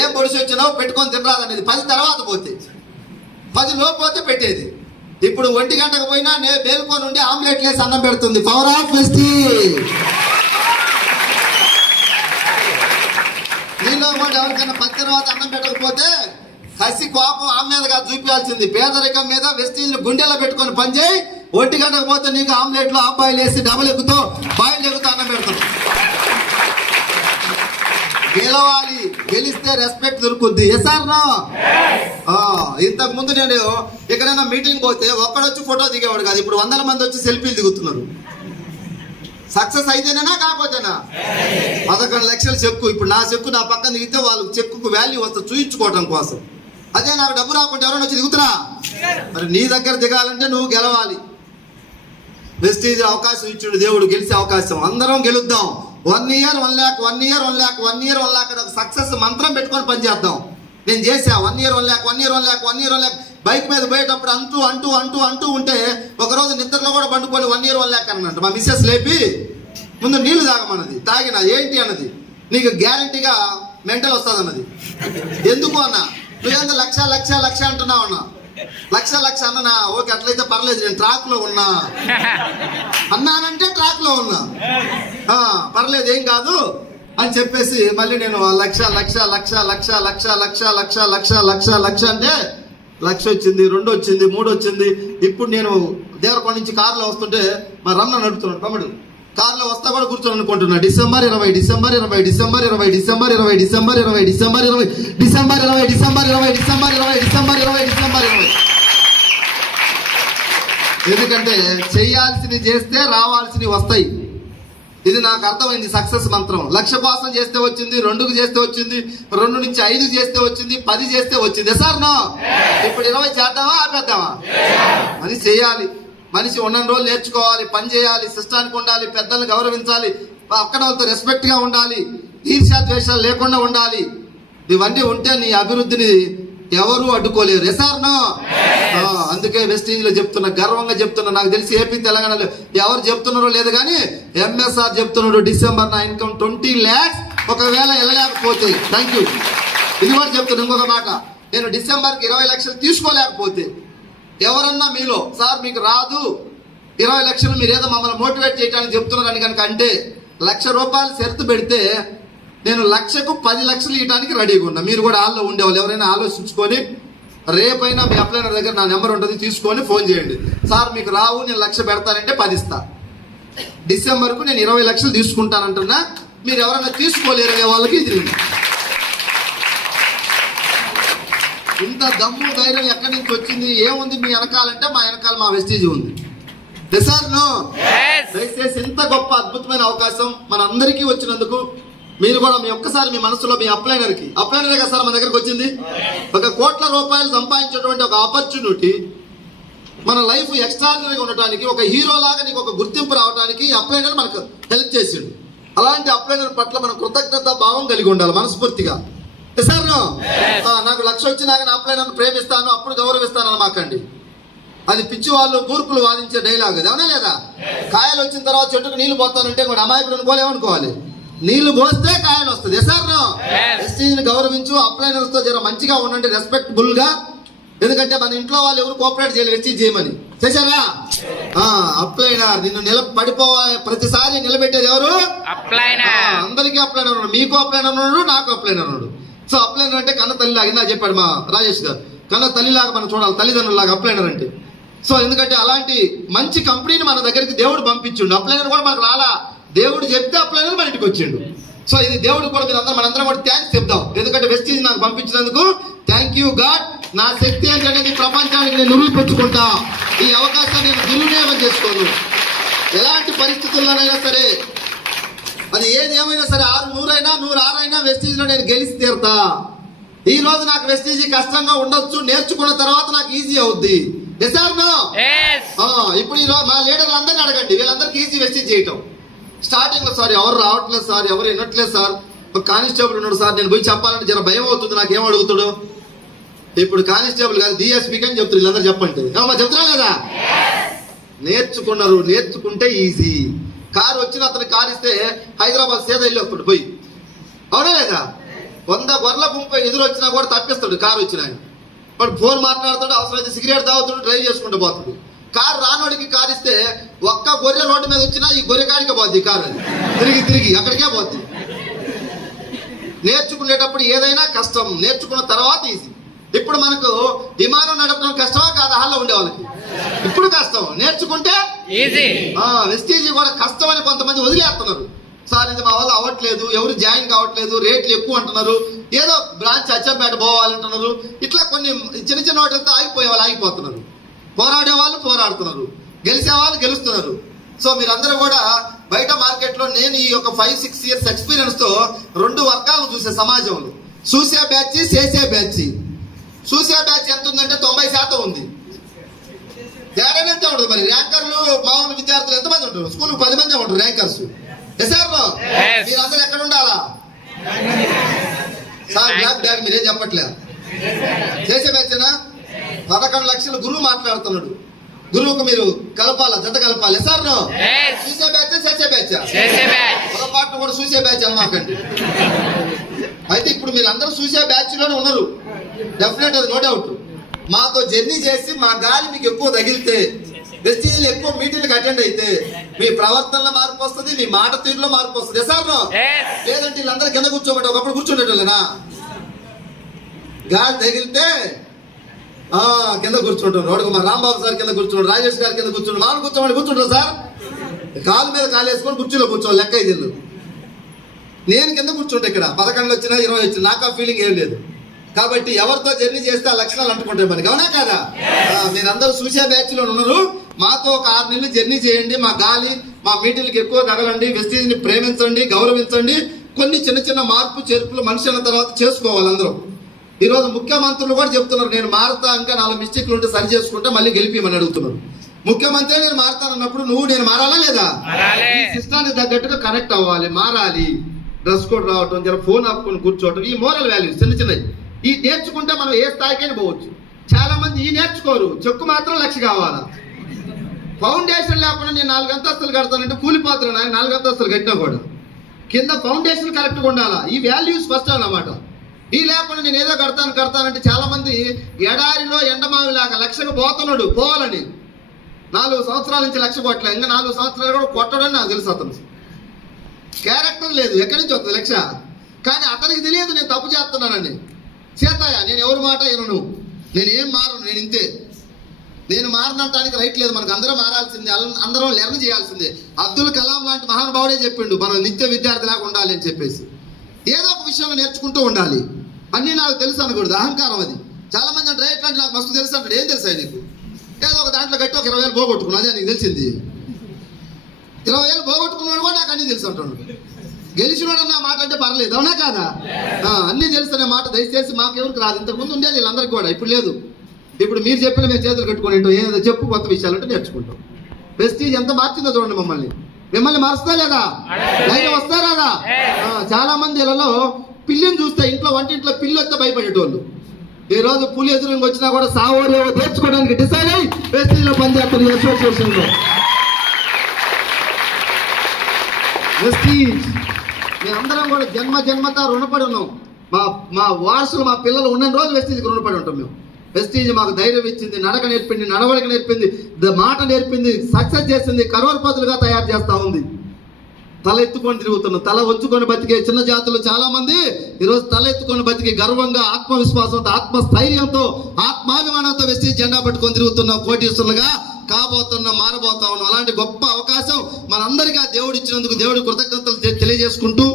ఏం పొడిచి వచ్చినావు పెట్టుకొని తినరాదనేది. 10 తర్వాత పోతే, 10 లోపు పోతే పెట్టేది. ఇప్పుడు 1 గంటకు పోయినా నేను బేలుకొని ఉండి ఆమ్లెట్ వేసి అన్నం పెడుతుంది. Power of Vestige. నీలో కూడా ఎవరికైనా 10 తర్వాత అన్నం పెట్టకపోతే కసి కోపం ఆమె మీద కాదు చూపించాల్సింది, పేదరికం మీద. వెస్టీజ్ గుండెలో పెట్టుకొని పనిచేయి. 1 గంటకు పోతే నీకు ఆమ్లెట్లు అబ్బాయిలు వేసి డబల్ ఎగ్గుతో బాయిల్ ఎగ్గుతో అన్నం పెడతాం. గెలవాలి, గెలిస్తే రెస్పెక్ట్ దొరుకుద్ది. ఎస్ఆర్నో? ఇంతకు ముందు నేను ఎక్కడైనా మీటింగ్ పోతే ఒక్కడొచ్చి ఫోటో దిగేవాడు కాదు. ఇప్పుడు 100 మంది వచ్చి సెల్ఫీలు దిగుతున్నారు. సక్సెస్ అయితేనేనా కాకపోతేనా? 11 లక్షల చెక్కు. ఇప్పుడు నా చెక్కు నా పక్కన దిగితే వాళ్ళకి చెక్కుకు వాల్యూ వస్తుంది చూయించుకోవడం కోసం. అదే నాకు డబ్బు రాకుండా ఎవరైనా వచ్చి దిగుతురా? మరి నీ దగ్గర దిగాలంటే నువ్వు గెలవాలి. వెస్టీజ్ అవకాశం ఇచ్చాడు దేవుడు, గెలిచే అవకాశం. అందరం గెలుద్దాం. 1 year 1 lakh, 1 year 1 lakh, 1 year 1 lakh ఒక సక్సెస్ మంత్రం పెట్టుకొని పనిచేద్దాం. నేను చేసా 1 year 1 lakh, 1 year 1 lakh, 1 year 1 lakh. Bike మీద పోయేటప్పుడు అంటూ ఉంటే ఒకరోజు నిద్రలో కూడా పండుకొని 1 year 1 lakh అన్నట్టు మా మిస్సెస్ లేపి ముందు నీళ్లు తాగమన్నది. తాగిన ఏంటి అన్నది, నీకు గ్యారంటీగా మెంటల్ వస్తుంది అన్నది. ఎందుకు అన్న, నువ్వేంత లక్ష లక్ష లక్ష అంటున్నావు అన్న. లక్ష లక్ష అన్నా, ఓకే అట్లయితే పర్లేదు, నేను ట్రాక్ లో ఉన్నా అన్నానంటే ట్రాక్ లో ఉన్నా, పర్లేదు ఏం కాదు అని చెప్పేసి మళ్ళీ నేను లక్ష లక్ష లక్ష లక్ష లక్ష లక్ష లక్ష లక్ష లక్ష లక్ష అంటే 1,00,000 వచ్చింది, 2 వచ్చింది, 3 వచ్చింది. ఇప్పుడు నేను దేవరకొండ నుంచి కారులో వస్తుంటే మా రమణ నడుపుతున్నాడు తమ్ముడు. కారులో వస్తా కూడా కూర్చొని అనుకుంటున్నా December 20 December 20 December 20 December 20 December 20 December 20 December 20 December 20 December 20 December 20 December 20. ఎందుకంటే చేయాల్సినవి చేస్తే రావాల్సినవి వస్తాయి. ఇది నాకు అర్థమైంది సక్సెస్ మంత్రం. 1,00,000 కోసం చేస్తే వచ్చింది, 2కు చేస్తే వచ్చింది, 2 నుంచి 5 చేస్తే వచ్చింది, 10 చేస్తే వచ్చింది. సార్ నో ఇప్పుడు 20 చేద్దామా ఆపేద్దామా? అని చేయాలి. మనిషి ఉన్న రోజులు నేర్చుకోవాలి, పని చేయాలి, సిస్టానికి ఉండాలి, పెద్దల్ని గౌరవించాలి, అక్కడ వాళ్ళతో రెస్పెక్ట్ గా ఉండాలి, ఈర్ష్యా ద్వేషాలు లేకుండా ఉండాలి. ఇవన్నీ ఉంటే నీ అభివృద్ధిని ఎవరు అడ్డుకోలేరు. ఎసార్నో? అందుకే వెస్టీజ్ లో చెప్తున్నా, గర్వంగా చెప్తున్నా. నాకు తెలిసి ఏపీ తెలంగాణలో ఎవరు చెప్తున్నారో లేదు కానీ ఎంఎస్ఆర్ చెప్తున్నాడు డిసెంబర్ నా ఇన్కమ్ 20 lakhs. ఒకవేళ వెళ్ళలేకపోతే థ్యాంక్ యూ. ఇది కూడా చెప్తున్నా ఇంకొక మాట, నేను డిసెంబర్కి 20 లక్షలు తీసుకోలేకపోతే ఎవరన్నా మీలో సార్ మీకు రాదు 20 లక్షలు మీరు ఏదో మమ్మల్ని మోటివేట్ చేయడానికి చెప్తున్నారని కనుక అంటే 1,00,000 రూపాయలు షరతు పెడితే నేను 1,00,000కు 10 లక్షలు ఇవ్వడానికి రెడీగా ఉన్నా. మీరు కూడా హాల్లో ఉండేవాళ్ళు ఎవరైనా ఆలోచించుకొని రేపైనా మీ అప్లైనర్ దగ్గర నా నెంబర్ ఉంటుంది, తీసుకొని ఫోన్ చేయండి. సార్ మీకు రావు, నేను 1,00,000 పెడతానంటే 10 ఇస్తా. డిసెంబర్కు నేను 20 లక్షలు తీసుకుంటానంటున్నా. మీరు ఎవరైనా తీసుకోలేరనే వాళ్ళకి ఇది ఇంత దమ్ము ధైర్యం ఎక్కడి నుంచి వచ్చింది, ఏముంది మీ వెనకాలంటే మా వెనకాల మా వెస్టీజ్ ఉంది. సార్ నో దయచేసి ఇంత గొప్ప అద్భుతమైన అవకాశం మన అందరికీ వచ్చినందుకు మీరు కూడా మీ ఒక్కసారి మీ మనసులో మీ అప్లైనరే కదా సార్ మన దగ్గరకు వచ్చింది. 1 కోట్ల రూపాయలు సంపాదించేటువంటి ఒక ఆపర్చునిటీ, మన లైఫ్ ఎక్స్ట్రాడినరీగా ఉండటానికి, ఒక హీరో లాగా నీకు ఒక గుర్తింపు రావడానికి అప్లైనర్ మనకు హెల్ప్ చేసిండు. అలాంటి అప్లైనర్ పట్ల మనం కృతజ్ఞత భావం కలిగి ఉండాలి మనస్ఫూర్తిగా. సార్ నాకు 1,00,000 వచ్చినాక నా అప్లైనర్ ప్రేమిస్తాను అప్పుడు గౌరవిస్తాను అనమాకండి. అది పిచ్చి వాళ్ళు బూర్పులు వాదించే డైలాగ్, అది అవునా లేదా? కాయలు వచ్చిన తర్వాత చెట్టుకు నీళ్లు పోతానంటే కూడా అమాయకుడు అనుకోలేమనుకోవాలి. నీళ్లు పోస్తే కాయలు వస్తుంది. సార్ వెస్టీజ్ని గౌరవించు, అప్లైనర్స్ తో జర మంచిగా ఉండండి, రెస్పెక్టబుల్ గా. ఎందుకంటే మన ఇంట్లో వాళ్ళు ఎవరు కోఆపరేట్ చేయలేదు వెస్టీజ్ చేయమని. చేశారా? అప్లైనర్ నిన్ను పడిపోవాలి ప్రతిసారి నిలబెట్టేది ఎవరు? అందరికీ అప్లైనర్ ఉన్నాడు. మీకు అప్లైనర్ ఉన్నాడు, నాకు అప్లైనర్ ఉన్నాడు. సో అప్లైనర్ అంటే కన్న తల్లిలాగా ఇందా చెప్పాడు మా రాజేష్ గారు, కన్న తల్లిలాగా మనం చూడాలి, తల్లిదండ్రులాగా అప్లైనర్ అంటే. సో ఎందుకంటే అలాంటి మంచి కంపెనీని మన దగ్గరికి దేవుడు పంపించిండు. అప్లైనర్ కూడా మనకు రాలా, దేవుడు చెప్తే అప్లైనర్ మన ఇంటికి వచ్చిండు. సో ఇది దేవుడు కూడా మీరు అందరూ మనందరం కూడా థ్యాంక్స్ చెప్దాం. ఎందుకంటే వెస్టీజ్ నాకు పంపించినందుకు థ్యాంక్ యూ గాడ్. నా శక్తి ఏంటనేది ప్రపంచానికి నేను నిరూపించుకుంటా. ఈ అవకాశాన్ని నేను దుర్వినియోగం చేసుకోను. ఎలాంటి పరిస్థితుల్లోనైనా సరే, అది ఏది ఏమైనా సరే, 100 అయినా 106 అయినా వెస్టీజ్లో నేను గెలిచి తీరుతా. ఈ రోజు నాకు వెస్టీజ్ కష్టంగా ఉండొచ్చు, నేర్చుకున్న తర్వాత నాకు ఈజీ అవుద్ది. ఇప్పుడు ఈ రోజు మా లీడర్లు అందరినీ అడగండి, వీళ్ళందరికీ ఈజీ వెస్టీజ్ చేయటం. స్టార్టింగ్ లో సార్ ఎవరు రావట్లేదు సార్, ఎవరు వినట్లేదు సార్, ఒక కానిస్టేబుల్ ఉన్నాడు సార్, నేను పోయి చెప్పాలంటే జర భయం అవుతుంది, నాకు ఏం అడుగుతాడు. ఇప్పుడు కానిస్టేబుల్ కాదు డిఎస్పీకి అని చెప్తారు, వీళ్ళందరూ చెప్పండి. చెప్తున్నా లేదా? నేర్చుకున్నారు, నేర్చుకుంటే ఈజీ. కారు వచ్చిన అతను కారు ఇస్తే హైదరాబాద్ సేద వెళ్ళి వస్తాడు పోయి, అవునా లేదా? 100 గొర్రెల గుంపు ఎదురు వచ్చినా కూడా తప్పిస్తాడు కారు వచ్చిన ఆయన. వాడు ఫోన్ మాట్లాడుతాడు, అవసరమైతే సిగరెట్ తాగుతాడు, డ్రైవ్ చేసుకుంటూ పోతాడు. కారు రానోడికి కారు ఇస్తే ఒక్క గొర్రె రోడ్డు మీద వచ్చినా ఈ గొర్రె కాడికే పోద్ది కారు, అది తిరిగి అక్కడికే పోద్ది. నేర్చుకునేటప్పుడు ఏదైనా కష్టం, నేర్చుకున్న తర్వాత ఈజీ. ఇప్పుడు మనకు విమానం నడపడం కష్టమా కాదు హాల్లో ఉండే వాళ్ళకి? ఇప్పుడు కష్టం, నేర్చుకుంటే ఈజీ. వెస్టీజ్ కూడా కష్టం అని కొంతమంది వదిలేస్తున్నారు. సార్ ఇది మా వల్ల అవ్వట్లేదు, ఎవరు జాయిన్ కావట్లేదు, రేట్లు ఎక్కువ అంటున్నారు, ఏదో బ్రాంచ్ అచ్చంపేట పోవాలంటున్నారు. ఇట్లా కొన్ని చిన్న చిన్న వాటితో ఆగిపోయే వాళ్ళు ఆగిపోతున్నారు. పోరాడే వాళ్ళు పోరాడుతున్నారు, గెలిచే వాళ్ళు గెలుస్తున్నారు. సో మీరందరూ కూడా బయట మార్కెట్లో నేను ఈ యొక్క 5-6 ఇయర్స్ ఎక్స్పీరియన్స్ తో 2 వర్గాలు చూసే సమాజంలో. చూసే బ్యాచ్, చేసే బ్యాచ్. చూసే బ్యాచ్ ఎంత ఉందంటే 90% ఉంది. తేడా ఎంత ఉంటుంది మరి? ర్యాంకర్లు మామూలు విద్యార్థులు ఎంతమంది ఉంటారు? స్కూల్ 10 మంది ఉంటారు ర్యాంకర్స్. సార్ మీరందరూ ఎక్కడ ఉండాలా సార్? బ్లాక్ బ్యాగ్ మీరేం చెప్పట్లేదు. చేసే బ్యాచేనా? 11 లక్షల గురువు మాట్లాడుతున్నాడు. గురువుకు మీరు కలపాలా, జత కలపాలి. సార్ చూసే బ్యాచ్, చేసే బ్యాచ్? పొరపాటు కూడా చూసే బ్యాచ్ అనమాకండి. అయితే ఇప్పుడు మీరు అందరూ చూసే బ్యాచ్ లోనే ఉన్నారు, డెఫినెట్, అది నో డౌట్. మాతో జర్నీ చేసి మా గాలి మీకు ఎక్కువ తగిలితే, వెస్టీజ్లు ఎక్కువ మీటింగ్లకు అటెండ్ అయితే మీ ప్రవర్తనలో మార్పు వస్తుంది, మీ మాట తీరులో మార్పు వస్తుంది. సార్ లేదంటే వీళ్ళందరూ కింద కూర్చోబట్టి ఒకప్పుడు కూర్చుండేటోళ్ళేనా? గాలి తగిలితే కింద కూర్చుంటారు. రోడ్డు మా రాంబాబు సార్ కింద కూర్చున్నాడు, రాజేష్ గారు కింద కూర్చున్నాడు, మామూలు కూర్చోమని కూర్చుంటారు సార్. కాలు మీద కాలు వేసుకొని కుర్చీలో కూర్చోవాలి, లెక్క 5 నేను కింద కూర్చుంటా. ఇక్కడ 11 వచ్చినా 20 వచ్చినా నాకు ఆ ఫీలింగ్ ఏం లేదు. కాబట్టి ఎవరితో జర్నీ చేస్తే ఆ లక్షణాలు అంటుకుంటాయి మనకి, అవునా కదా? మీరందరూ చూసే బ్యాచ్ లో ఉన్నారు. మాతో ఒక 6 నెలలు జర్నీ చేయండి. మా గాలి, మా మీటింగ్లకు ఎక్కువ కదలండి, వెస్టీజ్ ని ప్రేమించండి, గౌరవించండి. కొన్ని చిన్న చిన్న మార్పు చేర్పులు మనిషి అన్న తర్వాత చేసుకోవాలి అందరూ. ఈ రోజు ముఖ్యమంత్రులు కూడా చెప్తున్నారు, నేను మారుతా, ఇంకా 4 మిస్టేక్లు ఉంటే సరి చేసుకుంటే మళ్ళీ గెలిపిమని అడుగుతున్నారు. ముఖ్యమంత్రి నేను మారుతానన్నప్పుడు నువ్వు నేను మారాలా లేదా? సిస్టానికి తగ్గట్టుగా కనెక్ట్ అవ్వాలి, మారాలి. డ్రెస్ కోడ్ రావటం, జర ఫోన్ ఆపుకొని కూర్చోవటం, ఈ మోరల్ వాల్యూస్ చిన్న చిన్నవి ఈ నేర్చుకుంటే మనం ఏ స్థాయికైనా పోవచ్చు. చాలా మంది ఈ నేర్చుకోరు, చెక్కు మాత్రం 1,00,000 కావాలా. ఫౌండేషన్ లేకుండా నేను 4 అంతస్తులు కడతానంటే కూలిపోతున్నాను. ఆయన 4 అంతస్తులు కట్టినా కూడా కింద ఫౌండేషన్ కరెక్ట్గా ఉండాలా. ఈ వాల్యూస్ ఫస్ట్ అన్నమాట. ఈ లేకుండా నేను ఏదో కడతానంటే చాలా మంది ఎడారిలో ఎండమావి లాగా 1,00,000 పోతున్నాడు, పోవాలని 4 సంవత్సరాల నుంచి 1,00,000 కొట్టలే. ఇంకా 4 సంవత్సరాలు కూడా కొట్టడని నాకు తెలుసు. అతను క్యారెక్టర్ లేదు, ఎక్కడి నుంచి వస్తుంది 1,00,000? కానీ అతనికి తెలియదు నేను తప్పు చేస్తున్నానని. చేతాయా నేను ఎవరి మాట వినను, నేను ఏం మారను, నేను ఇంతే. నేను మారనటానికి రైట్ లేదు. మనకు అందరం మారాల్సిందే, అందరం లెర్న్ చేయాల్సిందే. అబ్దుల్ కలాం లాంటి మహానుభావుడే చెప్పిండు మనం నిత్య విద్యార్థిలాగా ఉండాలి అని చెప్పేసి. ఏదో ఒక విషయంలో నేర్చుకుంటూ ఉండాలి. అన్నీ నాకు తెలుసు అనకూడదు, అహంకారం అది. చాలా మంది అంటే రైట్ అంటే నాకు మస్తు తెలుసు అంటాడు. ఏం తెలుసా నీకు? ఏదో ఒక దాంట్లో గట్టి ఒక 20,000 పోగొట్టుకున్నా, అదే నీకు తెలిసింది. 20,000 పోగొట్టుకున్నాడు కూడా నాకు అన్నీ తెలుసు అంటాడు. గెలిచినాడు అన్న మాట అంటే పర్లేదు, అవునా కాదా? అన్నీ తెలుసు అనే మాట దయచేసి మాకెవరికి రాదు. ఇంతకుముందు ఉండేది వీళ్ళందరికీ కూడా, ఇప్పుడు లేదు. ఇప్పుడు మీరు చెప్పిన మేము చేతులు కట్టుకొని ఏదో చెప్పు, కొత్త విషయాలంటే నేర్చుకుంటాం. వెస్టీజ్ ఎంత మార్చిందో చూడండి మిమ్మల్ని మారుస్తా లేదా? ధైర్యం వస్తా లేదా? చాలా మంది ఇళ్ళలో పిల్లిని చూస్తే, ఇంట్లో వంటింట్లో పిల్లి వస్తే భయపడేటోళ్ళు. ఈ రోజు పులి ఎదురుగా వచ్చినా కూడా సావోరేవో తెచ్చుకోవడానికి డిసైడ్ అయ్యి వెస్టీజ్లో పనిచేస్తారు. అసోసియేషన్లో వెస్టీజ్ మేమందరం కూడా జన్మతా రుణపడి ఉన్నాం. మా వారసులు, మా పిల్లలు ఉన్న రోజు వెస్టీజ్కి రుణపడి ఉంటాం మేము. వెస్టీజ్ మాకు ధైర్యం ఇచ్చింది, నడక నేర్పింది, నడవడిక నేర్పింది, మాట నేర్పింది, సక్సెస్ చేసింది, కరోర్పతులుగా తయారు చేస్తూ ఉంది. తల ఎత్తుకొని తిరుగుతున్నాం, తల వంచుకొని బతికే చిన్న జాతులు చాలా మంది ఈరోజు తల ఎత్తుకొని బతికి గర్వంగా, ఆత్మవిశ్వాసంతో, ఆత్మస్థైర్యంతో, ఆత్మాభిమానంతో వెస్టీజ్ జెండా పట్టుకొని తిరుగుతున్నాం. కోటీశ్వరులుగా కాబోతున్నాం, మారబోతా ఉన్నాం. అలాంటి గొప్ప అవకాశం మనందరికీ దేవుడు ఇచ్చినందుకు దేవుడి కృతజ్ఞతలు తెలియజేసుకుంటూ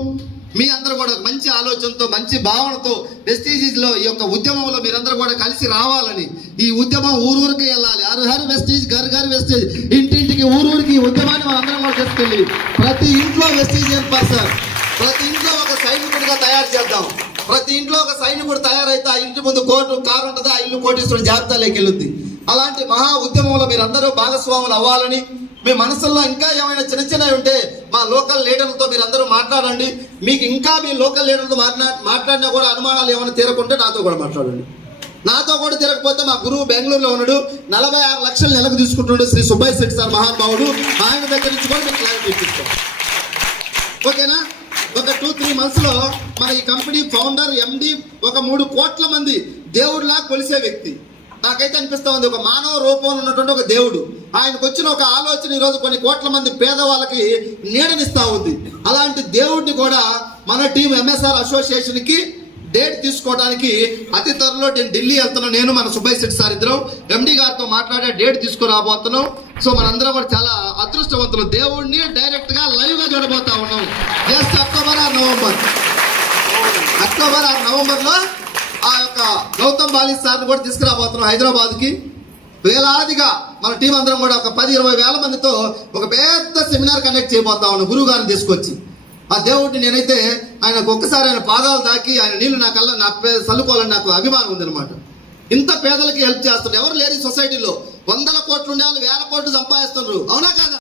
మీ అందరూ కూడా మంచి ఆలోచనతో మంచి భావనతో వెస్టీజ్లో ఈ యొక్క ఉద్యమంలో మీరందరూ కూడా కలిసి రావాలని, ఈ ఉద్యమం ఊరూరికి వెళ్ళాలి. Her Vestige Ghar Ghar Vestige, ఇంటింటికి ఊరూరికి ఈ ఉద్యమాన్ని మనందరం కూడా తీసుకెళ్ళి ప్రతి ఇంట్లో వెస్టీజియన్ పర్సన్, ప్రతి ఇంట్లో ఒక సైనికుడిగా తయారు చేద్దాం. ప్రతి ఇంట్లో ఒక సైనికుడు తయారైతే ఆ ఇంటి ముందు కోర్టు కారు ఉంటుంది, ఆ ఇల్లు కోటీశ్వరుడు జాబితాలోకి వెళ్ళుద్ది. అలాంటి మహా ఉద్యమంలో మీరందరూ భాగస్వాములు అవ్వాలని, మీ మనసుల్లో ఇంకా ఏమైనా చిన్న చిన్నవి ఉంటే మా లోకల్ లీడర్లతో మీరు అందరూ మాట్లాడండి. మీకు ఇంకా మీ లోకల్ లీడర్లతో మాట్లాడినా కూడా అనుమానాలు ఏమైనా తీరకుంటే నాతో కూడా మాట్లాడండి. నాతో కూడా తిరగకపోతే మా గురువు బెంగళూరులో ఉన్నాడు, 46 లక్షలు నెలకు తీసుకుంటున్నాడు శ్రీ సుబ్బయ్య శెట్టి సార్ మహానుభావుడు. ఆయన దగ్గర నుంచి కూడా మీకు క్లారిటీ ఇప్పిస్తాం. ఓకేనా? ఒక 2-3 months లో మన ఈ కంపెనీ ఫౌండర్ ఎండి ఒక 3 కోట్ల మంది దేవుడిలా కొలిసే వ్యక్తి. నాకైతే అనిపిస్తా ఉంది, ఒక మానవ రూపంలో ఉన్నటువంటి ఒక దేవుడు. ఆయనకు వచ్చిన ఒక ఆలోచన ఈరోజు కొన్ని కోట్ల మంది పేదవాళ్ళకి నీడనిస్తా ఉంది. అలాంటి దేవుడిని కూడా మన టీం ఎంఎస్ఆర్ అసోసియేషన్ కి డేట్ తీసుకోవడానికి అతి త్వరలో నేను ఢిల్లీ వెళ్తున్నాను. నేను మన సుబ్బయ్య శెట్టి సార్ ఇద్దరం ఎండి గారితో మాట్లాడే డేట్ తీసుకురాబోతున్నాం. సో మనందరం కూడా చాలా అదృష్టవంతులు, దేవుడిని డైరెక్ట్ గా లైవ్ గా చూడబోతా ఉన్నాం. జస్ట్ అక్టోబర్ ఆర్ నవంబర్ లో ఆ యొక్క గౌతమ్ బాలి సార్ని కూడా తీసుకురాబోతున్నాం హైదరాబాద్ కి. వేలాదిగా మన టీం అందరం కూడా ఒక 10-20 వేల మందితో ఒక పెద్ద సెమినార్ కండక్ట్ చేయబోతా ఉన్నాం గురువు గారిని తీసుకొచ్చి. ఆ దేవుడిని నేనైతే ఆయనకు ఒక్కసారి ఆయన పాదాలు తాకి ఆయన నీళ్లు నా చల్లుకోవాలని నాకు అభిమానం ఉందన్నమాట. ఇంత పేదలకి హెల్ప్ చేస్తున్నారు, ఎవరు లేరు ఈ సొసైటీలో. 100 కోట్లు ఉండే వాళ్ళు 1000 కోట్లు సంపాదిస్తున్నారు, అవునా కాదా?